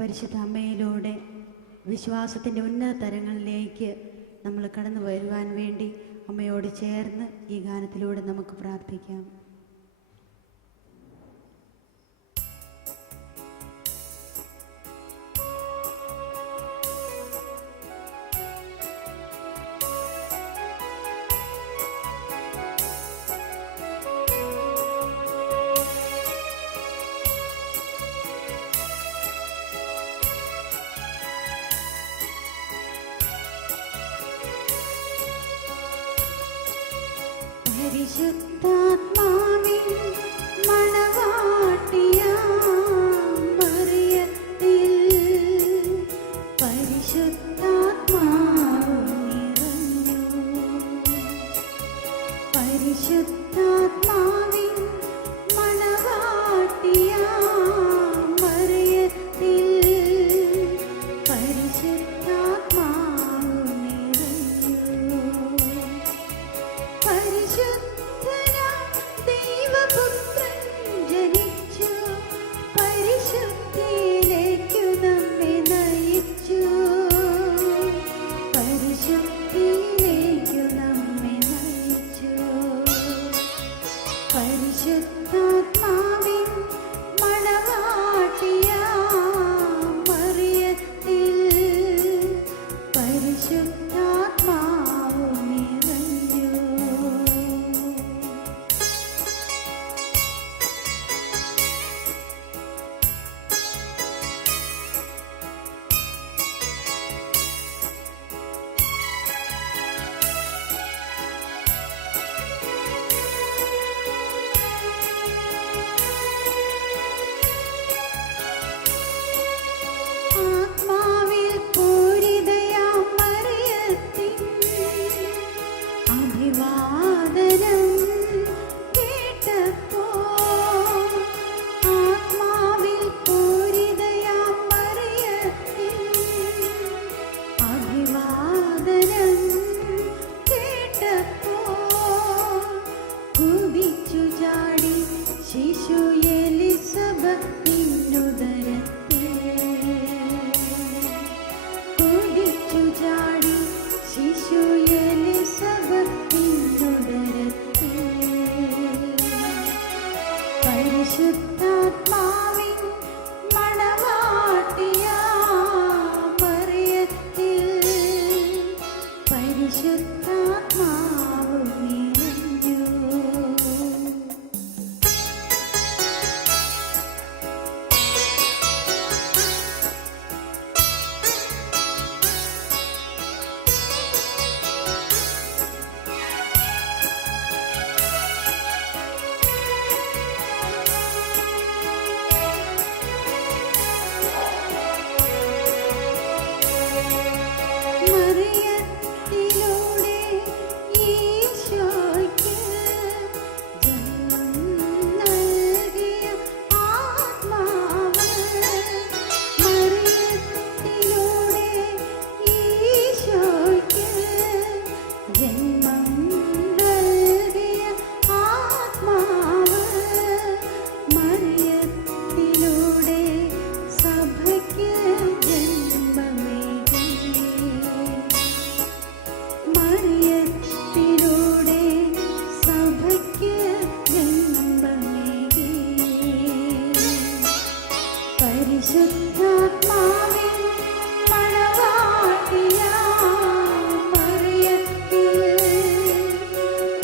പരിശുദ്ധ അമ്മയിലൂടെ വിശ്വാസത്തിൻ്റെ ഉന്നത തരങ്ങളിലേക്ക് നമ്മൾ കടന്നു വരുവാൻ വേണ്ടി അമ്മയോട് ചേർന്ന് ഈ ഗാനത്തിലൂടെ നമുക്ക് പ്രാർത്ഥിക്കാം. പരിശുദ്ധാത്മാവിൻ മണവാട്ടിയാം മറിയത്തിൽ പരിശുദ്ധാത്മാവ് നിറഞ്ഞു. പരിശുദ്ധാത്മാവിൻ മണവാട്ടിയാം മറിയത്തിൽ പരിശുദ്ധാത്മാവ് നിറഞ്ഞു. പരിശുദ്ധനാം ദൈവപുത്രൻ ജനിച്ചു, പരിശുദ്ധിയിലേക്കു നമ്മെ നയിച്ചു. പരിശുദ്ധിയിലേക്കു നമ്മെ നയിച്ചു. പരിശുദ്ധാത്മാവിൻ മണവാട്ടിയാം മറിയത്തിൽ പരിശുദ്ധാത്മാവ് നിറഞ്ഞു. ആത്മാവിൽ പൂരിതയാം മറിയത്തിൻ അഭിവാദനം കേട്ടപ്പോൾ, ആത്മാവിൽ പൂരിതയാം മറിയത്തിൻ അഭിവാദനം കേട്ടപ്പോൾ, കുതിച്ചു ചാടി ശിശു എലിസബത്തിനുദരത്തിൽ. കുതിച്ചു ചാടി ശിശു എലിസബത്തിനുദരത്തിൽ. പരിശുദ്ധാത്മാവിൻ മണവാട്ടിയാം മറിയത്തിൽ പരിശുദ്ധാത്മാവ് നിറഞ്ഞു. മറിയത്തിലൂടെ ഈശോയ്ക്ക് ജന്മം നൽകിയ ആത്മാവ്. മറിയത്തിലൂടെ ഈശോയ്ക്ക് ജന്മം നൽകിയ ആത്മാവ്. മറിയത്തിലൂടെ സഭയ്ക്ക് ജന്മമേകി. മറിയത്തിലൂടെ സഭയ്ക്ക് ജന്മമേകി. പരിശുദ്ധാത്മാവിൻ മണവാട്ടിയാം മറിയത്തിൽ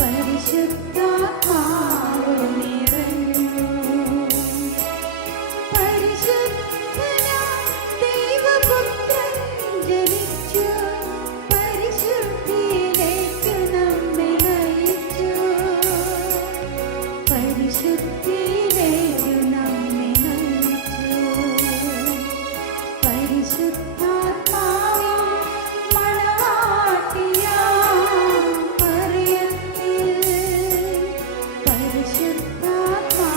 പരിശുദ്ധാത്മാവ് നിറഞ്ഞു. പരിശുദ്ധനാം ദൈവപുത്രൻ ജനിച്ചു, പരിശുദ്ധിയിലേക്കു നമ്മെ നയിച്ചു. പരിശുദ്ധിയിലേക്കു നമ്മെ നയിച്ചു. പരിശുദ്ധാത്മാവിൻ മണവാട്ടിയാം മറിയത്തിൽ പരിശുദ്ധാത്മാവ്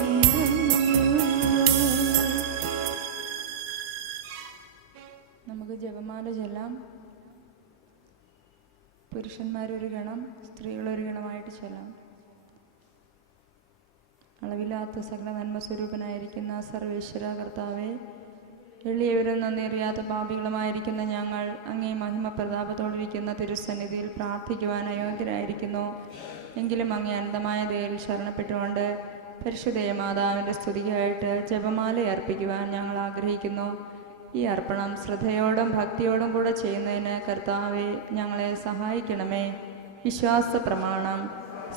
നിറഞ്ഞു. നമുക്ക് ജപമാല ചൊല്ലാം. പുരുഷന്മാരൊരു ഗണം, സ്ത്രീകളൊരു ഗണമായിട്ട് ചൊല്ലാം. അളവില്ലാത്ത സകല നന്മ സ്വരൂപനായിരിക്കുന്ന സർവേശ്വര കർത്താവെ, എളിയവരും നന്ദിയറിയാത്ത പാപികളുമായിരിക്കുന്ന ഞങ്ങൾ അങ്ങേ മഹിമ പ്രതാപത്തോടിരിക്കുന്ന തിരുസന്നിധിയിൽ പ്രാർത്ഥിക്കുവാൻ അയോഗ്യരായിരിക്കുന്നു. എങ്കിലും അങ്ങേ അനന്തമായ ദയയിൽ ശരണപ്പെട്ടുകൊണ്ട് പരിശുദ്ധ മാതാവിൻ്റെ സ്തുതിക്കായിട്ട് ജപമാല അർപ്പിക്കുവാൻ ഞങ്ങൾ ആഗ്രഹിക്കുന്നു. ഈ അർപ്പണം ശ്രദ്ധയോടും ഭക്തിയോടും കൂടെ ചെയ്യുന്നതിന് കർത്താവെ ഞങ്ങളെ സഹായിക്കണമേ. വിശ്വാസ പ്രമാണം.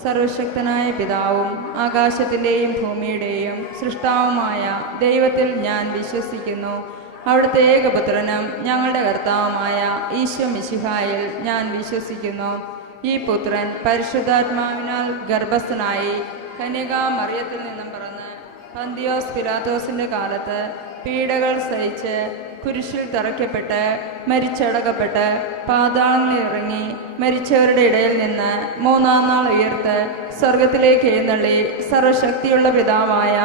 സർവശക്തനായ പിതാവും ആകാശത്തിൻ്റെയും ഭൂമിയുടെയും സൃഷ്ടാവുമായ ദൈവത്തിൽ ഞാൻ വിശ്വസിക്കുന്നു. അവിടുത്തെ ഏകപുത്രനും ഞങ്ങളുടെ കർത്താവുമായ ഈശോ മിശിഹായിൽ ഞാൻ വിശ്വസിക്കുന്നു. ഈ പുത്രൻ പരിശുദ്ധാത്മാവിനാൽ ഗർഭസ്ഥനായി കന്യകാ മറിയത്തിൽ നിന്നും പിറന്ന് പന്തിയോസ് പിലാത്തോസിന്റെ കാലത്ത് പീഡകൾ സഹിച്ച് കുരിശിൽ തറയ്ക്കപ്പെട്ട് മരിച്ചടക്കപ്പെട്ട് പാതാളങ്ങളിൽ ഇറങ്ങി മരിച്ചവരുടെ ഇടയിൽ നിന്ന് മൂന്നാം നാൾ ഉയർത്ത് സ്വർഗത്തിലേക്ക് എഴുന്നള്ളി സർവശക്തിയുള്ള പിതാവായ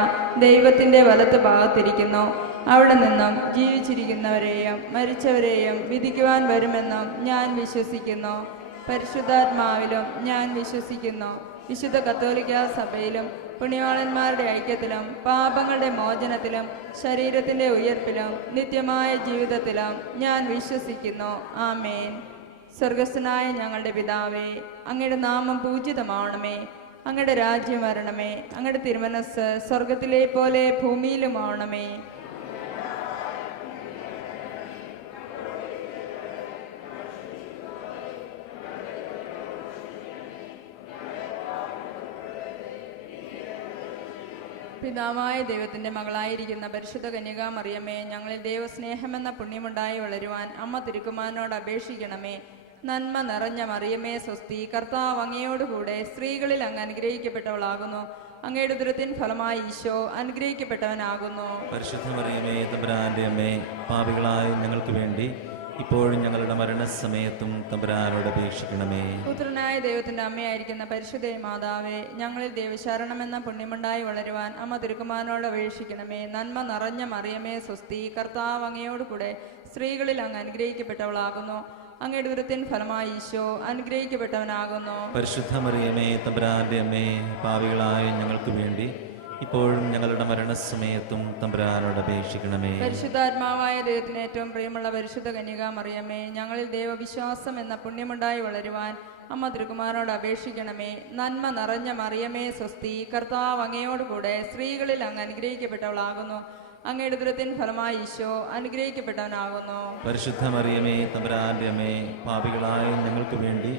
ദൈവത്തിൻ്റെ വലത്ത് ഭാഗത്തിരിക്കുന്നു. അവിടെ നിന്നും ജീവിച്ചിരിക്കുന്നവരെയും മരിച്ചവരെയും വിധിക്കുവാൻ വരുമെന്നും ഞാൻ വിശ്വസിക്കുന്നു. പരിശുദ്ധാത്മാവിലും ഞാൻ വിശ്വസിക്കുന്നു. വിശുദ്ധ കത്തോലിക്ക സഭയിലും പുണ്യവാളന്മാരുടെ ഐക്യത്തിലും പാപങ്ങളുടെ മോചനത്തിലും ശരീരത്തിൻ്റെ ഉയർപ്പിലും നിത്യമായ ജീവിതത്തിലും ഞാൻ വിശ്വസിക്കുന്നു. ആമേൻ. സ്വർഗസ്ഥനായ ഞങ്ങളുടെ പിതാവേ, അങ്ങയുടെ നാമം പൂജിതമാവണമേ. അങ്ങയുടെ രാജ്യം വരണമേ. അങ്ങയുടെ തിരുമനസ് സ്വർഗത്തിലെ പോലെ ഭൂമിയിലുമാവണമേ. പിതാവായ ദൈവത്തിൻ്റെ മകളായിരിക്കുന്ന പരിശുദ്ധ കന്യകാ മറിയമ്മേ, ഞങ്ങളിൽ ദൈവസ്നേഹമെന്ന പുണ്യമുണ്ടായി വളരുവാൻ അമ്മ തിരുക്കുമാരനോട് അപേക്ഷിക്കണമേ. നന്മ നിറഞ്ഞ മറിയമ്മേ സ്വസ്തി, കർത്താവ് അങ്ങയോടുകൂടെ സ്ത്രീകളിൽ അങ്ങ് അനുഗ്രഹിക്കപ്പെട്ടവളാകുന്നു. അങ്ങയുടെ ഉദരത്തിൻ ഫലമായി ഈശോ അനുഗ്രഹിക്കപ്പെട്ടവനാകുന്നു. പരിശുദ്ധ മറിയമേ, തമ്പുരാന്റെ അമ്മേ, പാപികളായ ഞങ്ങൾക്ക് വേണ്ടി ഇപ്പോഴും ഞങ്ങളുടെ മരണസമയത്തും തമ്പുരാനോട് അപേക്ഷിക്കണമേ. പുത്രനായ ദൈവത്തിന്റെ അമ്മയായിരിക്കുന്ന പരിശുദ്ധ മാതാവേ, ഞങ്ങളിൽ ദൈവശരണമെന്ന പുണ്യമുണ്ടായി വളരുവാൻ അമ്മ തിരുക്കുമാരനോട് അപേക്ഷിക്കണമേ. നന്മ നിറഞ്ഞ മറിയമേ സ്വസ്തി, കർത്താവ് അങ്ങയോടുകൂടെ സ്ത്രീകളിൽ അങ്ങ് അനുഗ്രഹിക്കപ്പെട്ടവളാകുന്നു. അങ്ങയുടെ ഉദരത്തിൻ ഫലമായി ഈശോ അനുഗ്രഹിക്കപ്പെട്ടവനാകുന്നു. പരിശുദ്ധ മറിയമേ, തമ്പുരാന്റെ അമ്മേ, പാപികളായ ഞങ്ങൾക്ക് വേണ്ടി ഇപ്പോഴും ഞങ്ങളുടെ മരണസമയത്തും തമ്പുരാനോട് അപേക്ഷിക്കണമേ. പരിശുദ്ധാത്മാവായ ദൈവത്തിന് ഏറ്റവും പ്രിയമുള്ള പരിശുദ്ധ കന്യകാ മറിയമ്മേ, ഞങ്ങളിൽ ദൈവവിശ്വാസം എന്ന പുണ്യമുണ്ടായി വളരുവാൻ അമ്മ തിരുക്കുമാരനോട് അപേക്ഷിക്കണമേ. നന്മ നിറഞ്ഞ മറിയമേ സ്വസ്തി, കർത്താവ് അങ്ങയോടുകൂടെ സ്ത്രീകളിൽ അങ്ങ് അനുഗ്രഹിക്കപ്പെട്ടവളാകുന്നു. അങ്ങയുടെ ഉദരത്തിൻ ഫലമായി ഈശോ അനുഗ്രഹിക്കപ്പെട്ടവനാകുന്നു. പരിശുദ്ധ മറിയമേ, തമ്പുരാന്റെ അമ്മേ, പാപികളായ ഞങ്ങൾക്ക് വേണ്ടി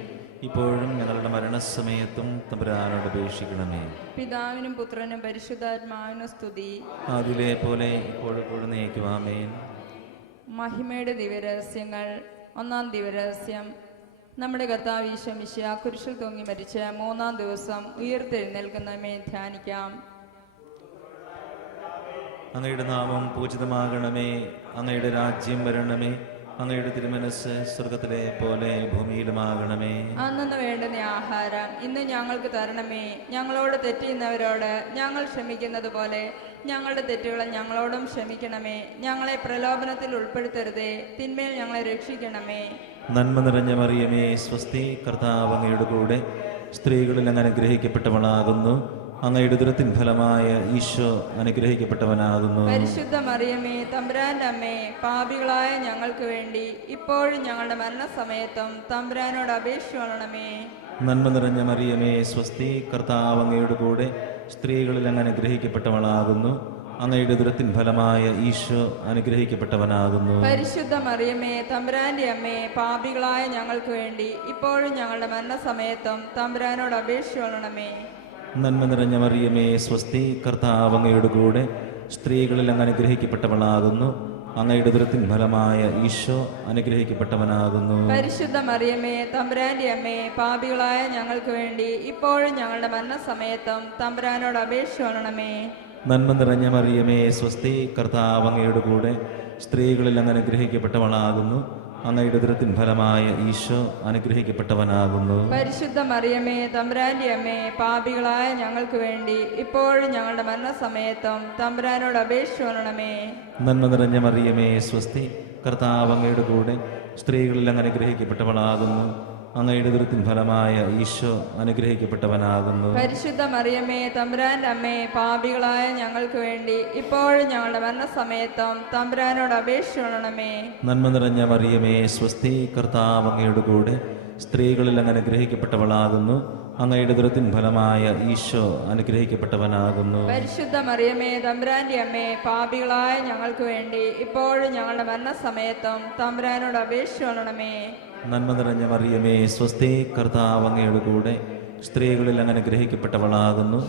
ഇപ്പോഴും ഞങ്ങളുടെ മരണസമയത്തും തമ്പുരാനോട് അപേക്ഷിക്കണമേ. പിതാവിനും പുത്രനും പരിശുദ്ധാത്മാവിനും സ്തുതി. അതിലെ പോലെ ഇപ്പോഴും നീക്കും. ആമേൻ. മഹിമയുടെ ദിവ്യരഹസ്യങ്ങൾ. ഒന്നാം ദിവ്യരഹസ്യം. നമ്മുടെ കർത്താവ് ഈശോ മിശിഹാ കുരിശിൽ തൂങ്ങി മരിച്ച മൂന്നാം ദിവസം ഉയർത്തെഴുന്നേൽക്കുന്നവയെ ധ്യാനിക്കാം. അങ്ങയുടെ നാമം പൂജിതമാകണമേ. അങ്ങയുടെ രാജ്യം വരണമേ. അങ്ങയുടെ തിരുമനസ് സ്വർഗത്തിലെ പോലെ ഭൂമിയിലുമാകണമേ. അന്നു വേണ്ടുന്ന ആഹാരം ഇന്ന് ഞങ്ങൾക്ക് തരണമേ. ഞങ്ങളോട് തെറ്റിയുന്നവരോട് ഞങ്ങൾ ക്ഷമിക്കുന്നത് പോലെ ഞങ്ങളുടെ തെറ്റുകളെ ഞങ്ങളോടും ക്ഷമിക്കണമേ. ഞങ്ങളെ പ്രലോഭനത്തിൽ ഉൾപ്പെടുത്തരുതേ, തിന്മയിൽ ഞങ്ങളെ രക്ഷിക്കണമേ. നന്മ നിറഞ്ഞ മറിയമേ സ്വസ്തി, കർത്താവ് അങ്ങയുടെ കൂടെ സ്ത്രീകളിൽ അങ്ങ് അനുഗ്രഹിക്കപ്പെട്ടവളാകുന്നു. അങ്ങയുടെ ഉദരത്തിൻ ഫലമായ ഈശോ അനുഗ്രഹിക്കപ്പെട്ടവനാകുന്നു. പരിശുദ്ധ മറിയമേ, തമ്പുരാന്റെ അമ്മേ, പാപികളായ ഞങ്ങൾക്ക് വേണ്ടി ഇപ്പോഴും ഞങ്ങളുടെ മരണസമയത്തും തമ്പുരാനോട് അപേക്ഷിക്കണമേ. നന്മ നിറഞ്ഞ മറിയമേ സ്വസ്തി, കർത്താവ് അങ്ങയുടെ കൂടെ സ്ത്രീകളിൽ അങ്ങ് അനുഗ്രഹിക്കപ്പെട്ടവളാകുന്നു. അങ്ങയുടെ ഉദരത്തിൻ ഫലമായ ഈശോ അനുഗ്രഹിക്കപ്പെട്ടവനാകുന്നു. പരിശുദ്ധ മറിയമേ, തമ്പുരാന്റെ അമ്മേ, പാപികളായ ഞങ്ങൾക്ക് വേണ്ടി ഇപ്പോഴും ഞങ്ങളുടെ മരണസമയത്തും തമ്പുരാനോട് അപേക്ഷിക്കണമേ. നന്മ നിറഞ്ഞ മറിയമേ സ്വസ്തി, കർത്താവ് അങ്ങയുടെ കൂടെ സ്ത്രീകളിൽ അങ്ങ് അനുഗ്രഹിക്കപ്പെട്ടവളാകുന്നു. അങ്ങയുടെ ഉദരത്തിൻ ഫലമായ ഈശോ അനുഗ്രഹിക്കപ്പെട്ടവനാകുന്നു. പരിശുദ്ധ മറിയമേ, തമ്പുരാന്റെ അമ്മേ, പാപികളായ ഞങ്ങൾക്ക് വേണ്ടി ഇപ്പോഴും ഞങ്ങളുടെ മരണസമയത്തും തമ്പുരാനോട് അപേക്ഷിക്കണമേ. നന്മ നിറഞ്ഞ മറിയമേ സ്വസ്തി, കർത്താവ് അങ്ങയുടെ കൂടെ സ്ത്രീകളിൽ അങ്ങ് അനുഗ്രഹിക്കപ്പെട്ടവളാകുന്നു. അങ്ങയുടെ ഉദരത്തിൻ ഫലമായ ഈശോ അനുഗ്രഹിക്കപ്പെട്ടവനാകുന്നു. പരിശുദ്ധ മറിയമേ, തമ്പുരാന്റെ അമ്മേ, പാപികളായ ഞങ്ങൾക്ക് വേണ്ടി ഇപ്പോഴും ഞങ്ങളുടെ മരണസമയത്തും തമ്പുരാനോട് അപേക്ഷിക്കണമേ. നന്മ നിറഞ്ഞ മറിയമേ സ്വസ്തി, കർത്താവ് അങ്ങയുടെ കൂടെ സ്ത്രീകളിൽ അങ്ങ് അനുഗ്രഹിക്കപ്പെട്ടവളാകുന്നു. അങ്ങയുടെ ഉദരത്തിൻ ഫലമായ ഈശോ അനുഗ്രഹിക്കപ്പെട്ടവനാകുന്നു. പരിശുദ്ധ മറിയമേ തമ്പുരാന്റെ അമ്മേ, പാപികളായ ഞങ്ങൾക്ക് വേണ്ടി ഇപ്പോഴും ഞങ്ങളുടെ മരണസമയത്തും തമ്പുരാനോട് അപേക്ഷിക്കണമേ. നന്മ നിറഞ്ഞ മറിയമേ സ്വസ്തി, കർത്താവ് അങ്ങയുടെ കൂടെ സ്ത്രീകളിൽ അങ്ങ് അനുഗ്രഹിക്കപ്പെട്ടവളാകുന്നു. അങ്ങയുടെ ഉദരത്തിൻ ഫലമായ ഈശോ അനുഗ്രഹിക്കപ്പെട്ടവനാകുന്നു. പരിശുദ്ധ മറിയമേ തമ്പുരാന്റെ അമ്മേ, പാപികളായ ഞങ്ങൾക്ക് വേണ്ടി ഇപ്പോഴും ഞങ്ങളുടെ മരണസമയത്തും തമ്പുരാനോട് അപേക്ഷിക്കണമേ. നന്മ നിറഞ്ഞ മറിയമേ സ്വസ്തി, കർത്താവ് അങ്ങയുടെ കൂടെ സ്ത്രീകളിൽ അങ്ങ് അനുഗ്രഹിക്കപ്പെട്ടവളാകുന്നു.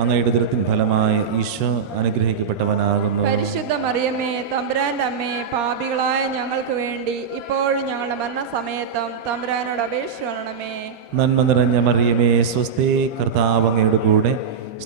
അങ്ങയുടെ ഉദരത്തിൻ ഫലമായ ഈശോ അനുഗ്രഹിക്കപ്പെട്ടവനാകുന്നു. പരിശുദ്ധ മറിയമേ തമ്പുരാന്റെ അമ്മേ, പാപികളായ ഞങ്ങൾക്ക് വേണ്ടി ഇപ്പോഴും ഞങ്ങളുടെ മരണസമയത്തും തമ്പുരാനോട് അപേക്ഷിക്കണമേ. നന്മ നിറഞ്ഞ മറിയമേ സ്വസ്തി, കർത്താവ് അങ്ങയുടെ കൂടെ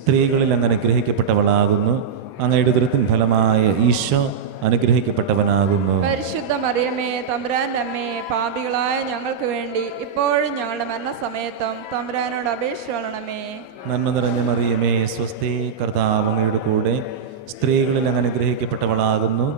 സ്ത്രീകളിൽ അങ്ങ് അനുഗ്രഹിക്കപ്പെട്ടവളാകുന്നു. അങ്ങയുടെ ഉദരത്തിൻ ഫലമായ ഈശോ അനുഗ്രഹിക്കപ്പെട്ടവനാകുന്നു. പരിശുദ്ധ മറിയമേ തമ്പുരാന്റെ അമ്മേ, പാപികളായ ഞങ്ങൾക്ക് വേണ്ടി ഇപ്പോഴും ഞങ്ങളുടെ മരണസമയത്തും തമ്പുരാനോട് അപേക്ഷിക്കണമേ. നന്മ നിറഞ്ഞ മറിയമേ സ്വസ്തി, കർത്താവ് അങ്ങയുടെ കൂടെ സ്ത്രീകളിൽ അങ്ങ് അനുഗ്രഹിക്കപ്പെട്ടവളാകുന്നു.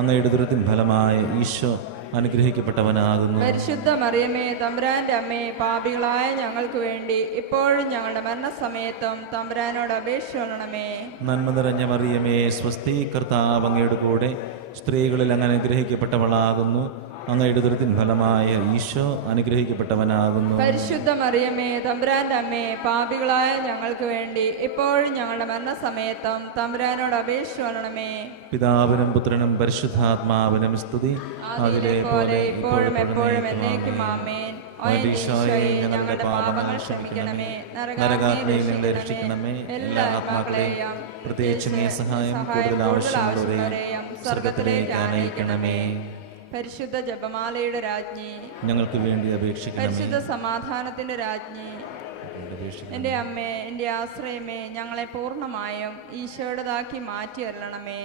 അങ്ങയുടെ ഉദരത്തിൻ ഫലമായ ഈശോ അനുഗ്രഹിക്കപ്പെട്ടവനാകുന്നു. പരിശുദ്ധ മറിയമേ തമ്പുരാന്റെ അമ്മേ, പാപികളായ ഞങ്ങൾക്ക് വേണ്ടി ഇപ്പോഴും ഞങ്ങളുടെ മരണസമയത്തും തമ്പുരാനോട് അപേക്ഷിക്കണമേ. നന്മ നിറഞ്ഞ മറിയമേ സ്വസ്തി, കർത്താവ് അങ്ങയുടെ കൂടെ സ്ത്രീകളിൽ അങ്ങ് അനുഗ്രഹിക്കപ്പെട്ടവളാകുന്നു. അങ്ങയുടെ ഉദരത്തിൻ ഫലമായ ഈശോ അനുഗ്രഹിക്കപ്പെട്ടവനാകുന്നു. പരിശുദ്ധ മറിയമേ തമ്പുരാന്റെ അമ്മേ, പാപികളായ ഞങ്ങൾക്ക് വേണ്ടി ഇപ്പോഴും ഞങ്ങളുടെ മരണസമയത്തും തമ്പുരാനോട് അപേക്ഷിക്കണമേ. പിതാവിനും പുത്രനും പരിശുദ്ധാത്മാവിനും സ്തുതി, അതിലെ പോലെ ഇപ്പോഴും എപ്പോഴും എന്നേക്കും ആമേൻ. ഓ എൻ്റെ ഈശോയെ, ഞങ്ങളുടെ പാപങ്ങൾ ക്ഷമിക്കണമേ. നരകാഗ്നിയിൽ ഞങ്ങളെ രക്ഷിക്കണമേ. എല്ലാ ആത്മാക്കളെയും പ്രത്യേകിച്ച് നീ സഹായം കൂടുതൽ ആവശ്യമുള്ളവരെയും സ്വർഗത്തിലേക്ക് ആനയിക്കണമേ. പരിശുദ്ധ ജപമാലയുടെ രാജ്ഞി, ഞങ്ങൾക്ക് വേണ്ടി അപേക്ഷിക്കണമേ. പരിശുദ്ധ സമാധാനത്തിന്റെ രാജ്ഞി, എൻ്റെ അമ്മേ, എൻ്റെ ആശ്രയമേ, ഞങ്ങളെ പൂർണ്ണമായും ഈശോയുടേതാക്കി മാറ്റി അരുളണമേ.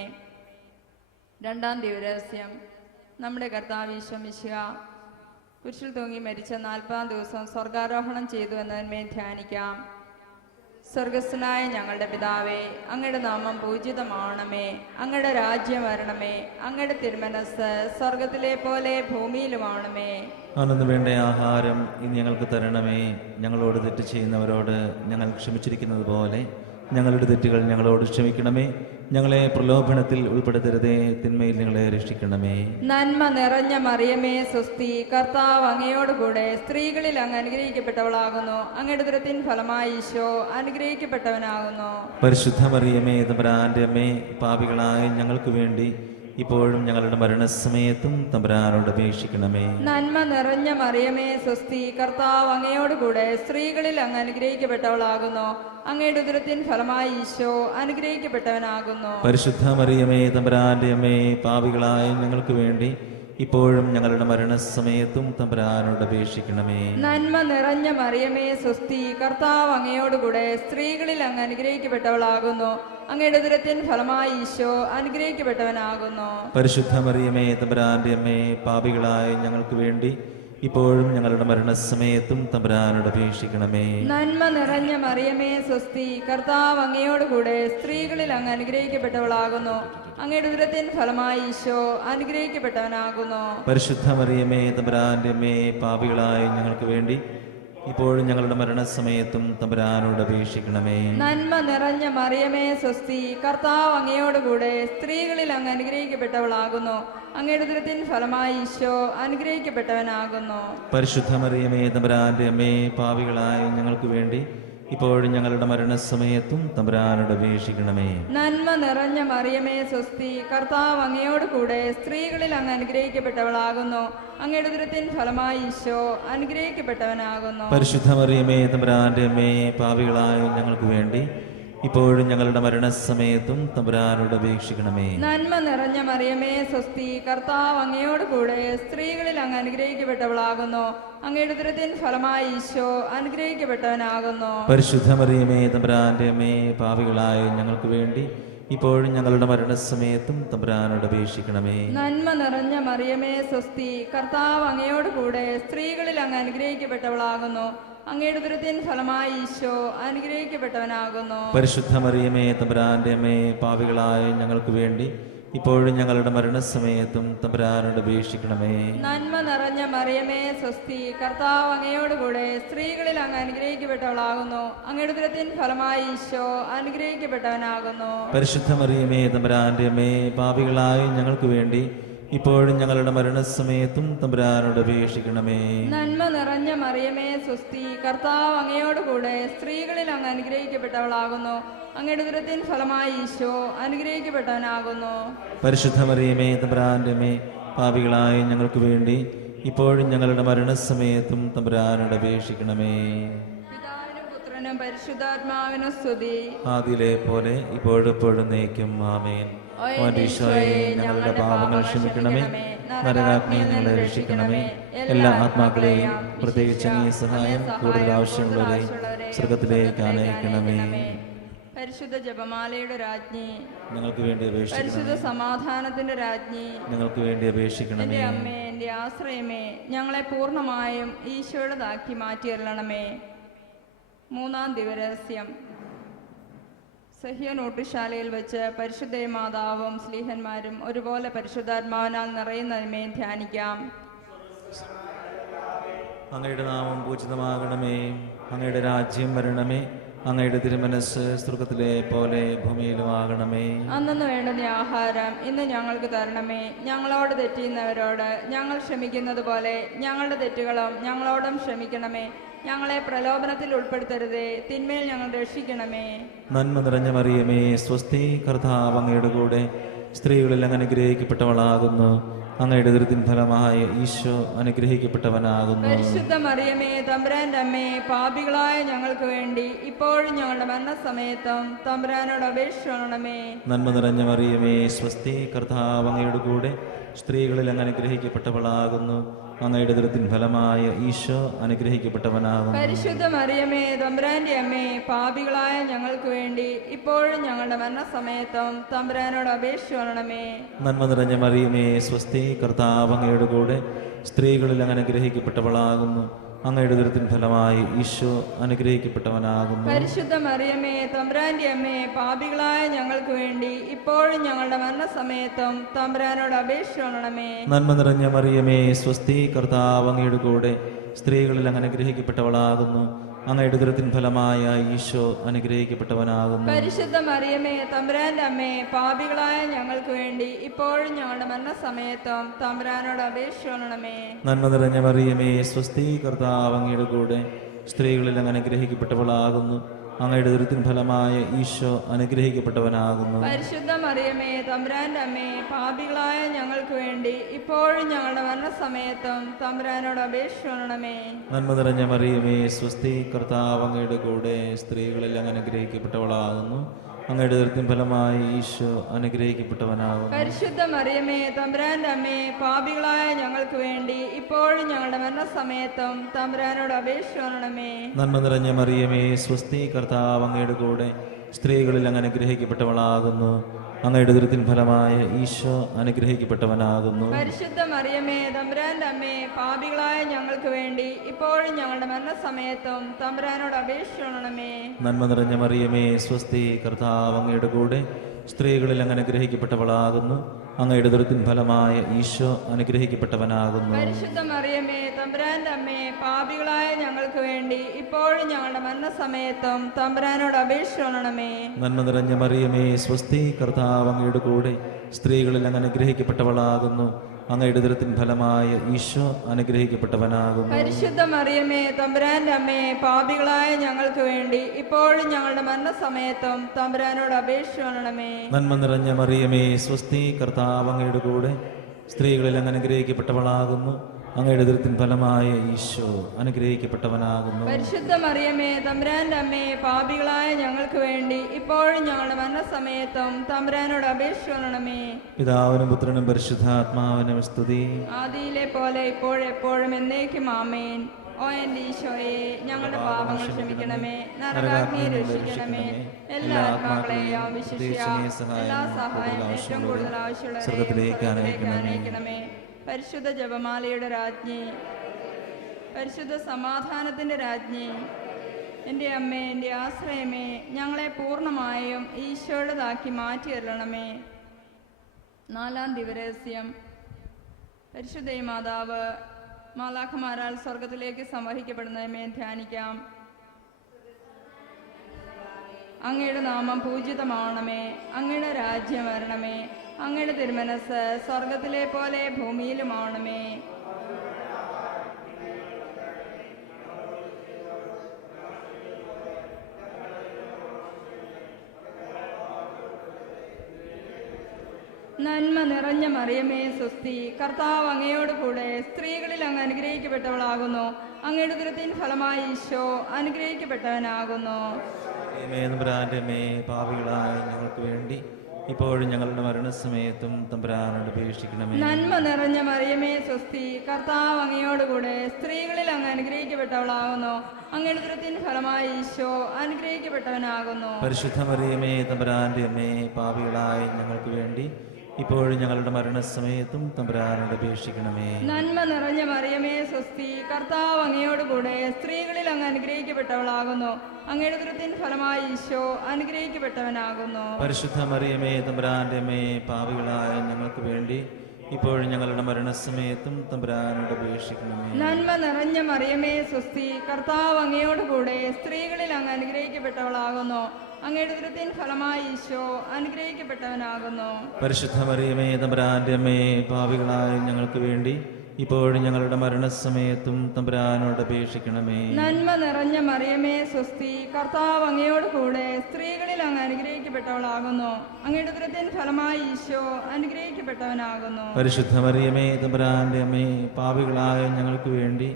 രണ്ടാം ദിവരഹസ്യം, നമ്മുടെ കർത്താവ് ഈശോ മിശിഹാ കുരിശിൽ തൂങ്ങി മരിച്ച 40-ാം ദിവസം സ്വർഗാരോഹണം ചെയ്തു എന്നതിന്മേൽ ധ്യാനിക്കാം. സ്വർഗസ്ഥനായ ഞങ്ങളുടെ പിതാവേ, അങ്ങയുടെ നാമം പൂജിതമാവണമേ. അങ്ങയുടെ രാജ്യം വരണമേ. അങ്ങയുടെ തിരുമനസ് സ്വർഗത്തിലെ പോലെ ഭൂമിയിലുമാവണമേ. അന്നു വേണ്ട ആഹാരം ഇന്ന് ഞങ്ങൾക്ക് തരണമേ. ഞങ്ങളോട് തെറ്റ് ചെയ്യുന്നവരോട് ഞങ്ങൾ ക്ഷമിച്ചിരിക്കുന്നത് പോലെ ഞങ്ങളുടെ തെറ്റുകൾ ഞങ്ങളോട് ക്ഷമിക്കണമേ. ഞങ്ങളെ പ്രലോഭനത്തിൽ ഉൾപ്പെടുത്തരുതേ, തിന്മയിൽ ഞങ്ങളെ രക്ഷിക്കണമേ. നന്മ നിറഞ്ഞ മറിയമേ സ്വസ്തി, കർത്താവ് അങ്ങയോടുകൂടെ സ്ത്രീകളിൽ അങ്ങ് അനുഗ്രഹിക്കപ്പെട്ടവളാകുന്നു. അങ്ങയുടെ ഉദരത്തിൻ ഫലമായി ഈശോ അനുഗ്രഹിക്കപ്പെട്ടവനാകുന്നു. പരിശുദ്ധ മറിയമേ തമ്പുരാന്റെ അമ്മേ, പാപികളായ ഞങ്ങൾക്ക് വേണ്ടി ഇപ്പോഴും ഞങ്ങളുടെ മരണസമയത്തും തമ്പുരാനോട് അപേക്ഷിക്കണമേ. നന്മ നിറഞ്ഞ മറിയമേ സ്വസ്തി, കർത്താവ് അങ്ങയോടുകൂടെ സ്ത്രീകളിൽ അങ്ങ് അനുഗ്രഹിക്കപ്പെട്ടവളാകുന്നു. അങ്ങയുടെ ഉദരത്തിൻ ഫലമായി ഈശോ അനുഗ്രഹിക്കപ്പെട്ടവനാകുന്നു. പരിശുദ്ധ മറിയമേ തമ്പുരാന്റെ അമ്മേ, പാപികളായ ഞങ്ങൾക്ക് വേണ്ടി ഇപ്പോഴും ഞങ്ങളുടെ മരണസമയത്തും തമ്പുരാനോട് അപേക്ഷിക്കണമേ. നന്മ നിറഞ്ഞ മറിയമേ സ്വസ്തി, കർത്താവ് അങ്ങയോടുകൂടെ സ്ത്രീകളിൽ അങ്ങ് അനുഗ്രഹിക്കപ്പെട്ടവളാകുന്നു. അങ്ങയുടെ ഉദരത്തിൻ ഫലമായി ഈശോ അനുഗ്രഹിക്കപ്പെട്ടവനാകുന്നു. പരിശുദ്ധ മറിയമേ തമ്പുരാന്റെ അമ്മേ, പാപികളായ ഞങ്ങൾക്ക് വേണ്ടി ഇപ്പോഴും ഞങ്ങളുടെ മരണസമയത്തും തമ്പുരാനോട് അപേക്ഷിക്കണമേ. നന്മ നിറഞ്ഞ മറിയമേ സ്വസ്തി, കർത്താവ് അങ്ങയോടുകൂടെ സ്ത്രീകളിൽ അങ്ങ് അനുഗ്രഹിക്കപ്പെട്ടവളാകുന്നു. അങ്ങയുടെ ഉദരത്തിൻ ഫലമായി ഈശോ അനുഗ്രഹിക്കപ്പെട്ടവനാകുന്നു. പരിശുദ്ധ മറിയമേ തമ്പുരാന്റെ അമ്മേ, പാപികളായ ഞങ്ങൾക്ക് വേണ്ടി ഇപ്പോഴും ഞങ്ങളുടെ മരണസമയത്തും തമ്പുരാനോട് അപേക്ഷിക്കണമേ. നന്മ നിറഞ്ഞ മറിയമേ സ്വസ്തി, കർത്താവ് അങ്ങയോടുകൂടെ സ്ത്രീകളിൽ അങ്ങ് അനുഗ്രഹിക്കപ്പെട്ടവളാകുന്നു. അങ്ങയുടെ ഉദരത്തിൻ ഫലമായി ഈശോ അനുഗ്രഹിക്കപ്പെട്ടവനാകുന്നു. പരിശുദ്ധ മറിയമേ തമ്പുരാന്റെ അമ്മേ, പാപികളായ ഞങ്ങൾക്ക് വേണ്ടി ഇപ്പോഴും ഞങ്ങളുടെ മരണസമയത്തും തമ്പുരാനോട് അപേക്ഷിക്കണമേ. നന്മ നിറഞ്ഞ മറിയമേ സ്വസ്തി, കർത്താവ് അങ്ങയോടുകൂടെ സ്ത്രീകളിൽ അങ്ങ് അനുഗ്രഹിക്കപ്പെട്ടവളാകുന്നു. അങ്ങയുടെ ഉദരത്തിൻ ഫലമായി ഈശോ അനുഗ്രഹിക്കപ്പെട്ടവനാകുന്നു. പരിശുദ്ധ മറിയമേ തമ്പുരാന്റെ അമ്മേ, പാപികളായ ഞങ്ങൾക്ക് വേണ്ടി ഇപ്പോഴും ഞങ്ങളുടെ മരണസമയത്തും തമ്പുരാനോട് അപേക്ഷിക്കണമേ. നന്മ നിറഞ്ഞ മറിയമേ സ്വസ്തി, കർത്താവ് അങ്ങയോടുകൂടെ സ്ത്രീകളിൽ അങ്ങ് അനുഗ്രഹിക്കപ്പെട്ടവളാകുന്നു. അങ്ങയുടെ ഉദരത്തിൻ ഫലമായി ഈശോ അനുഗ്രഹിക്കപ്പെട്ടവനാകുന്നു. പരിശുദ്ധ മറിയമേ തമ്പുരാന്റെ അമ്മേ, പാപികളായ ഞങ്ങൾക്ക് വേണ്ടി ഇപ്പോഴും ഞങ്ങളുടെ മരണസമയത്തും തമ്പുരാനോട് അപേക്ഷിക്കണമേ. നന്മ നിറഞ്ഞ മറിയമേ സ്വസ്തി, കർത്താവ് അങ്ങയോടുകൂടെ സ്ത്രീകളിൽ അങ്ങ് അനുഗ്രഹിക്കപ്പെട്ടവളാകുന്നു. അങ്ങയുടെ ഉദരത്തിൻ ഫലമായി ഈശോ അനുഗ്രഹിക്കപ്പെട്ടവനാകുന്നു. പരിശുദ്ധ മറിയമേ തമ്പുരാന്റെ അമ്മേ, പാപികളായ ഞങ്ങൾക്ക് വേണ്ടി ഇപ്പോഴും ഞങ്ങളുടെ മരണസമയത്തും തമ്പുരാനോട് അപേക്ഷിക്കണമേ. നന്മ നിറഞ്ഞ മറിയമേ സ്വസ്തി, കർത്താവ് അങ്ങയോടുകൂടെ സ്ത്രീകളിൽ അങ്ങ് അനുഗ്രഹിക്കപ്പെട്ടവളാകുന്നു. അങ്ങയുടെ ഉദരത്തിൻ ഫലമായി ഈശോ അനുഗ്രഹിക്കപ്പെട്ടവനാകുന്നു. പരിശുദ്ധ മറിയമേ തമ്പുരാന്റെ അമ്മേ, പാപികളായ ഞങ്ങൾക്ക് വേണ്ടി ഇപ്പോഴും ഞങ്ങളുടെ മരണസമയത്തും തമ്പുരാനോട് അപേക്ഷിക്കണമേ. നന്മ നിറഞ്ഞ മറിയമേ സ്വസ്തി, കർത്താവ് അങ്ങയോടുകൂടെ സ്ത്രീകളിൽ അങ്ങ് അനുഗ്രഹിക്കപ്പെട്ടവളാകുന്നു. അങ്ങയുടെ ഉദരത്തിൻ ഫലമായി ഈശോ അനുഗ്രഹിക്കപ്പെട്ടവനാകുന്നു. പരിശുദ്ധ മറിയമേ തമ്പുരാന്റെ അമ്മേ, പാപികളായ ഞങ്ങൾക്ക് വേണ്ടി ഇപ്പോഴും ഞങ്ങളുടെ മരണസമയത്തും തമ്പുരാനോട് അപേക്ഷിക്കണമേ. പിതാവിനും പുത്രനും പരിശുദ്ധാത്മാവിനും സ്തുതി. ആദിയിലെ പോലെ ഇപ്പോഴെപ്പോഴും നയിക്കും. ആമേൻ. ഓ ഈശോയെ, ഞങ്ങളുടെ പാപങ്ങൾ ക്ഷമിക്കണമേ, നരകാഗ്നിയിൽ ഞങ്ങളെ രക്ഷിക്കണമേ. എല്ലാ ആത്മാക്കളെയും പ്രത്യേകിച്ച് അങ്ങേ സഹായം കൂടുതൽ ആവശ്യമുള്ളവരെ സ്വർഗത്തിലേക്ക് അനയിക്കണമേ. പരിശുദ്ധ ജപമാലയുടെ രാജ്ഞി, ഞങ്ങൾക്ക് വേണ്ടി പരിശുദ്ധ അപേക്ഷിക്കണമേ. സമാധാനത്തിന്റെ രാജ്ഞി, ഞങ്ങൾക്ക് വേണ്ടി എന്റെ അപേക്ഷിക്കണമേ. അമ്മേ, എന്റെ ആശ്രയമേ, ഞങ്ങളെ പൂർണ്ണമായും ഈശോയുടേതാക്കി മാറ്റിയരുളണമേ. മൂന്നാം ദിവരഹസ്യം. സഹ്യോൻ ഊട്ടുശാലയിൽ വെച്ച് പരിശുദ്ധ മാതാവും സ്ലീഹന്മാരും ഒരുപോലെ പരിശുദ്ധാത്മാവിനാൽ നിറയുന്നതിനെ ധ്യാനിക്കാം. അങ്ങയുടെ നാമം പൂജിതമാകണമേ, അങ്ങയുടെ രാജ്യം വരണമേ, അങ്ങയുടെ തിരുമനസ് സ്വർഗത്തിലെ പോലെ ഭൂമിയിലുമാകണമേ. അന്നു വേണ്ടുന്ന ആഹാരം ഇന്ന് ഞങ്ങൾക്ക് തരണമേ. ഞങ്ങളോട് തെറ്റിയുന്നവരോട് ഞങ്ങൾ ക്ഷമിക്കുന്നത് പോലെ ഞങ്ങളുടെ തെറ്റുകളും ഞങ്ങളോടും ക്ഷമിക്കണമേ. ഞങ്ങളെ പ്രലോഭനത്തിൽ ഉൾപ്പെടുത്തരുതേ, തിന്മയിൽ ഞങ്ങൾ രക്ഷിക്കണമേ. നന്മ നിറഞ്ഞ മറിയമേ സ്വസ്തി, കർത്താവ് അങ്ങയുടെ കൂടെ സ്ത്രീകളിൽ അങ്ങ് അനുഗ്രഹിക്കപ്പെട്ടവളാകുന്നു. അങ്ങയുടെ ഉദരത്തിൻ ഫലമായ ഈശോ അനുഗ്രഹിക്കപ്പെട്ടവനാകുന്നു. പരിശുദ്ധ മറിയമേ തമ്പുരാന്റെ അമ്മേ, പാപികളായ ഞങ്ങൾക്ക് വേണ്ടി ഇപ്പോഴും ഞങ്ങളുടെ മരണസമയത്തും തമ്പുരാനോട് അപേക്ഷിക്കണമേ. നന്മ നിറഞ്ഞ മറിയമേ സ്വസ്തി, കർത്താവ് അങ്ങയുടെ കൂടെ സ്ത്രീകളിൽ അങ്ങ് അനുഗ്രഹിക്കപ്പെട്ടവളാകുന്നു. അങ്ങയുടെ ഉദരത്തിൻ ഫലമായ ഈശോ അനുഗ്രഹിക്കപ്പെട്ടവനാകുന്നു. പരിശുദ്ധ മറിയമേ തമ്പുരാന്റെ അമ്മേ, പാപികളായ ഞങ്ങൾക്ക് വേണ്ടി ഇപ്പോഴും ഞങ്ങളുടെ മരണസമയത്തും തമ്പുരാനോട് അപേക്ഷിക്കണമേ. നന്മ നിറഞ്ഞ മറിയമേ സ്വസ്തി, കർത്താവ് അങ്ങയുടെ കൂടെ സ്ത്രീകളിൽ അങ്ങ് അനുഗ്രഹിക്കപ്പെട്ടവളാകുന്നു. അങ്ങയുടെ ഉദരത്തിൻ ഫലമായ ഈശോ അനുഗ്രഹിക്കപ്പെട്ടവനാകുന്നു. പരിശുദ്ധ മറിയമേ തമ്പുരാന്റെ അമ്മേ, പാപികളായ ഞങ്ങൾക്ക് വേണ്ടി ഇപ്പോഴും ഞങ്ങളുടെ മരണസമയത്തും തമ്പുരാനോട് അപേക്ഷിക്കണമേ. നന്മ നിറഞ്ഞ മറിയമേ സ്വസ്തി, കർത്താവ് അങ്ങയുടെ കൂടെ സ്ത്രീകളിൽ അങ്ങ് അനുഗ്രഹിക്കപ്പെട്ടവളാകുന്നു. അങ്ങയുടെ ഉദരത്തിൻ ഫലമായ ഈശോ അനുഗ്രഹിക്കപ്പെട്ടവനാകുന്നു. പരിശുദ്ധ മറിയമേ തമ്പുരാന്റെ അമ്മേ, പാപികളായ ഞങ്ങൾക്ക് വേണ്ടി ഇപ്പോഴും ഞങ്ങളുടെ മരണസമയത്തും തമ്പുരാനോട് അപേക്ഷിക്കണമേ. നന്മ നിറഞ്ഞ മറിയമേ സ്വസ്തി, കർത്താവ് അങ്ങയുടെ കൂടെ സ്ത്രീകളിൽ അങ്ങ് അനുഗ്രഹിക്കപ്പെട്ടവളാകുന്നു. അങ്ങയുടെ ഉദരത്തിൻ ഫലമായ ഈശോ അനുഗ്രഹിക്കപ്പെട്ടവനാകുന്നു. പരിശുദ്ധ മറിയമേ തമ്പുരാന്റെ അമ്മേ, പാപികളായ ഞങ്ങൾക്ക് വേണ്ടി ഇപ്പോഴും ഞങ്ങളുടെ മരണസമയത്തും തമ്പുരാനോട് അപേക്ഷിക്കണമേ. നന്മ നിറഞ്ഞ മറിയമേ സ്വസ്തി, കർത്താവ് അങ്ങയുടെ കൂടെ സ്ത്രീകളിൽ അങ്ങ് അനുഗ്രഹിക്കപ്പെട്ടവളാകുന്നു. അങ്ങയുടെ ഉദരത്തിൻ ഫലമായ ഈശോ അനുഗ്രഹിക്കപ്പെട്ടവനാകുന്നു. പരിശുദ്ധ മറിയമേ തമ്പുരാന്റെ അമ്മേ, പാപികളായ ഞങ്ങൾക്ക് വേണ്ടി ഇപ്പോഴും ഞങ്ങളുടെ മരണസമയത്തും തമ്പുരാനോട് അപേക്ഷിക്കണമേ. നന്മ നിറഞ്ഞ മറിയമേ സ്വസ്തി, കർത്താവ് അങ്ങയുടെ കൂടെ സ്ത്രീകളിൽ അങ്ങ് അനുഗ്രഹിക്കപ്പെട്ടവളാകുന്നു. അങ്ങയുടെ ഉദരത്തിൻ ഫലമായ ഈശോ അനുഗ്രഹിക്കപ്പെട്ടവനാകുന്നു. പരിശുദ്ധ മറിയമേ തമ്പുരാന്റെ അമ്മേ, പാപികളായ ഞങ്ങൾക്ക് വേണ്ടി ഇപ്പോഴും ഞങ്ങളുടെ മരണസമയത്തും തമ്പുരാനോട് അപേക്ഷിക്കണമേ. നന്മ നിറഞ്ഞ മറിയമേ സ്വസ്തി, കർത്താവ് അങ്ങയുടെ കൂടെ സ്ത്രീകളിൽ അങ്ങ് അനുഗ്രഹിക്കപ്പെട്ടവളാകുന്നു. അങ്ങയുടെ ഉദരത്തിൻ ഫലമായ ഈശോ അനുഗ്രഹിക്കപ്പെട്ടവനാകുന്നു. പരിശുദ്ധ മറിയമേ തമ്പുരാന്റെ അമ്മേ, പാപികളായ ഞങ്ങൾക്ക് വേണ്ടി ഇപ്പോഴും ഞങ്ങളുടെ മരണസമയത്തും തമ്പുരാനോട് അപേക്ഷിക്കണമേ. നന്മ നിറഞ്ഞ മറിയമേ സ്വസ്തി, കർത്താവ് അങ്ങയുടെ കൂടെ സ്ത്രീകളിൽ അങ്ങ് അനുഗ്രഹിക്കപ്പെട്ടവളാകുന്നു. അങ്ങയുടെ ഉദരത്തിൻ ഫലമായ ഈശോ അനുഗ്രഹിക്കപ്പെട്ടവനാകുന്നു. പരിശുദ്ധ മറിയമേ തമ്പുരാന്റെ അമ്മേ, പാപികളായ ഞങ്ങൾക്ക് വേണ്ടി ഇപ്പോഴും ഞങ്ങളുടെ മരണസമയത്തും തമ്പുരാനോട് അപേക്ഷിക്കണമേ. നന്മ നിറഞ്ഞ മറിയമേ സ്വസ്തി, കർത്താവ് അങ്ങയുടെ കൂടെ സ്ത്രീകളിൽ അങ്ങ് അനുഗ്രഹിക്കപ്പെട്ടവളാകുന്നു. അങ്ങയുടെ ഉദരത്തിൻ ഫലമായ ഈശോ അനുഗ്രഹിക്കപ്പെട്ടവനാകുന്നു. പരിശുദ്ധ മറിയമേ തമ്പുരാന്റെ അമ്മേ, പാപികളായ ഞങ്ങൾക്ക് വേണ്ടി ഇപ്പോഴും ഞങ്ങളുടെ മരണസമയത്തും തമ്പുരാനോട് അപേക്ഷിക്കണമേ. പിതാവിനും പുത്രനും പരിശുദ്ധാത്മാവിനും സ്തുതി. ആദിയിലെ പോലെ ഇപ്പോഴെപ്പോഴും എന്നേക്കും ആമേൻ. ഓ എന്റെ ഈശോയെ, ഞങ്ങളുടെ പാപങ്ങൾ ക്ഷമിക്കണമേ, നരകാഗ്നിയെ രക്ഷിക്കണമേ. എല്ലാ ആത്മാക്കളെയും വിശിഷ്യ എല്ലാ സഹായം ഏറ്റവും കൂടുതൽ ആവശ്യമുള്ളവരെയും അയക്കണമേ. പരിശുദ്ധ ജപമാലയുടെ രാജ്ഞി, പരിശുദ്ധ സമാധാനത്തിന്റെ രാജ്ഞി, എൻ്റെ അമ്മേ, എൻ്റെ ആശ്രയമേ, ഞങ്ങളെ പൂർണ്ണമായും ഈശോയുടേതാക്കി മാറ്റിയരുളണമേ. നാലാം ദിവരഹസ്യം. പരിശുദ്ധ മാതാവ് മാലാഖമാരാൽ സ്വർഗത്തിലേക്ക് സംവഹിക്കപ്പെടുന്നതിനെ ധ്യാനിക്കാം. അങ്ങയുടെ നാമം പൂജിതമാവണമേ, അങ്ങയുടെ രാജ്യം വരണമേ, അങ്ങയുടെ തിരുമനസ് സ്വർഗത്തിലെ പോലെ ഭൂമിയിലുമാവണമേ. നന്മ നിറഞ്ഞ മറിയമേ സ്വസ്തി, കർത്താവ് അങ്ങയോട് കൂടെ സ്ത്രീകളിൽ അങ്ങ് അനുഗ്രഹിക്കപ്പെട്ടവളാകുന്നു. അങ്ങയുടെ ഉദരത്തിൻ ഫലമായി ഈശോ അനുഗ്രഹിക്കപ്പെട്ടവനാകുന്നു. തമ്പുരാന്റെമേ, പാപികളായ ഞങ്ങൾക്ക് വേണ്ടി ഇപ്പോഴും ഞങ്ങളുടെ മരണസമയത്തും തമ്പുരാനോട് അപേക്ഷിക്കണമേ. നന്മ നിറഞ്ഞ മറിയമേ സ്വസ്തി, കർത്താവ് അങ്ങയോട് കൂടെ സ്ത്രീകളിൽ അങ്ങ് അനുഗ്രഹിക്കപ്പെട്ടവളാകുന്നു. അങ്ങയുടെ ഉദരത്തിൻ ഫലമായി ഈശോ അനുഗ്രഹിക്കപ്പെട്ടവനാകുന്നു. പരിശുദ്ധ മറിയമേ, തമ്പുരാന്റെ അമ്മേ, പാപികളായ ഞങ്ങൾക്ക് വേണ്ടി ഇപ്പോഴും ഞങ്ങളുടെ മരണസമയത്തും തമ്പുരാനോട് അപേക്ഷിക്കണമേ. നന്മ നിറഞ്ഞ മറിയമേ സ്വസ്തി, കർത്താവ് അങ്ങയോട് കൂടെ സ്ത്രീകളിൽ അങ്ങ് അനുഗ്രഹിക്കപ്പെട്ടവളാകുന്നു. അങ്ങയുടെ ഉദരത്തിൻ ഫലമായി ഈശോ അനുഗ്രഹിക്കപ്പെട്ടവനാകുന്നു. പരിശുദ്ധ മറിയമേ, തമ്പുരാന്റെ അമ്മേ, പാപികളായ ഞങ്ങൾക്ക് വേണ്ടി ഇപ്പോഴും ഞങ്ങളുടെ മരണസമയത്തും തമ്പുരാനോട് അപേക്ഷിക്കണമേ. നന്മ നിറഞ്ഞ മറിയമേ സ്വസ്തി, കർത്താവ് അങ്ങയോട് കൂടെ സ്ത്രീകളിൽ അങ്ങ് അനുഗ്രഹിക്കപ്പെട്ടവളാകുന്നു. അങ്ങയുടെ ഉദരത്തിൻ ഫലമായി ഈശോ അനുഗ്രഹിക്കപ്പെട്ടവനാകുന്നു. പരിശുദ്ധ മറിയമേ, തമ്പുരാന്റെ അമ്മേ, പാപികളായ ഞങ്ങൾക്ക് വേണ്ടി ഇപ്പോഴും ഞങ്ങളുടെ മരണസമയത്തും തമ്പുരാനോട് അപേക്ഷിക്കണമേ. നന്മ നിറഞ്ഞ മറിയമേ സ്വസ്തി, കർത്താവ് അങ്ങയോട് കൂടെ സ്ത്രീകളിൽ അങ്ങ് അനുഗ്രഹിക്കപ്പെട്ടവളാകുന്നു. അങ്ങയുടെ ഉദരത്തിൻ ഫലമായി ഈശോ അനുഗ്രഹിക്കപ്പെട്ടവനാകുന്നു. പരിശുദ്ധ മറിയമേ, തമ്പുരാന്റെ അമ്മേ, പാപികളായ ഞങ്ങൾക്ക് വേണ്ടി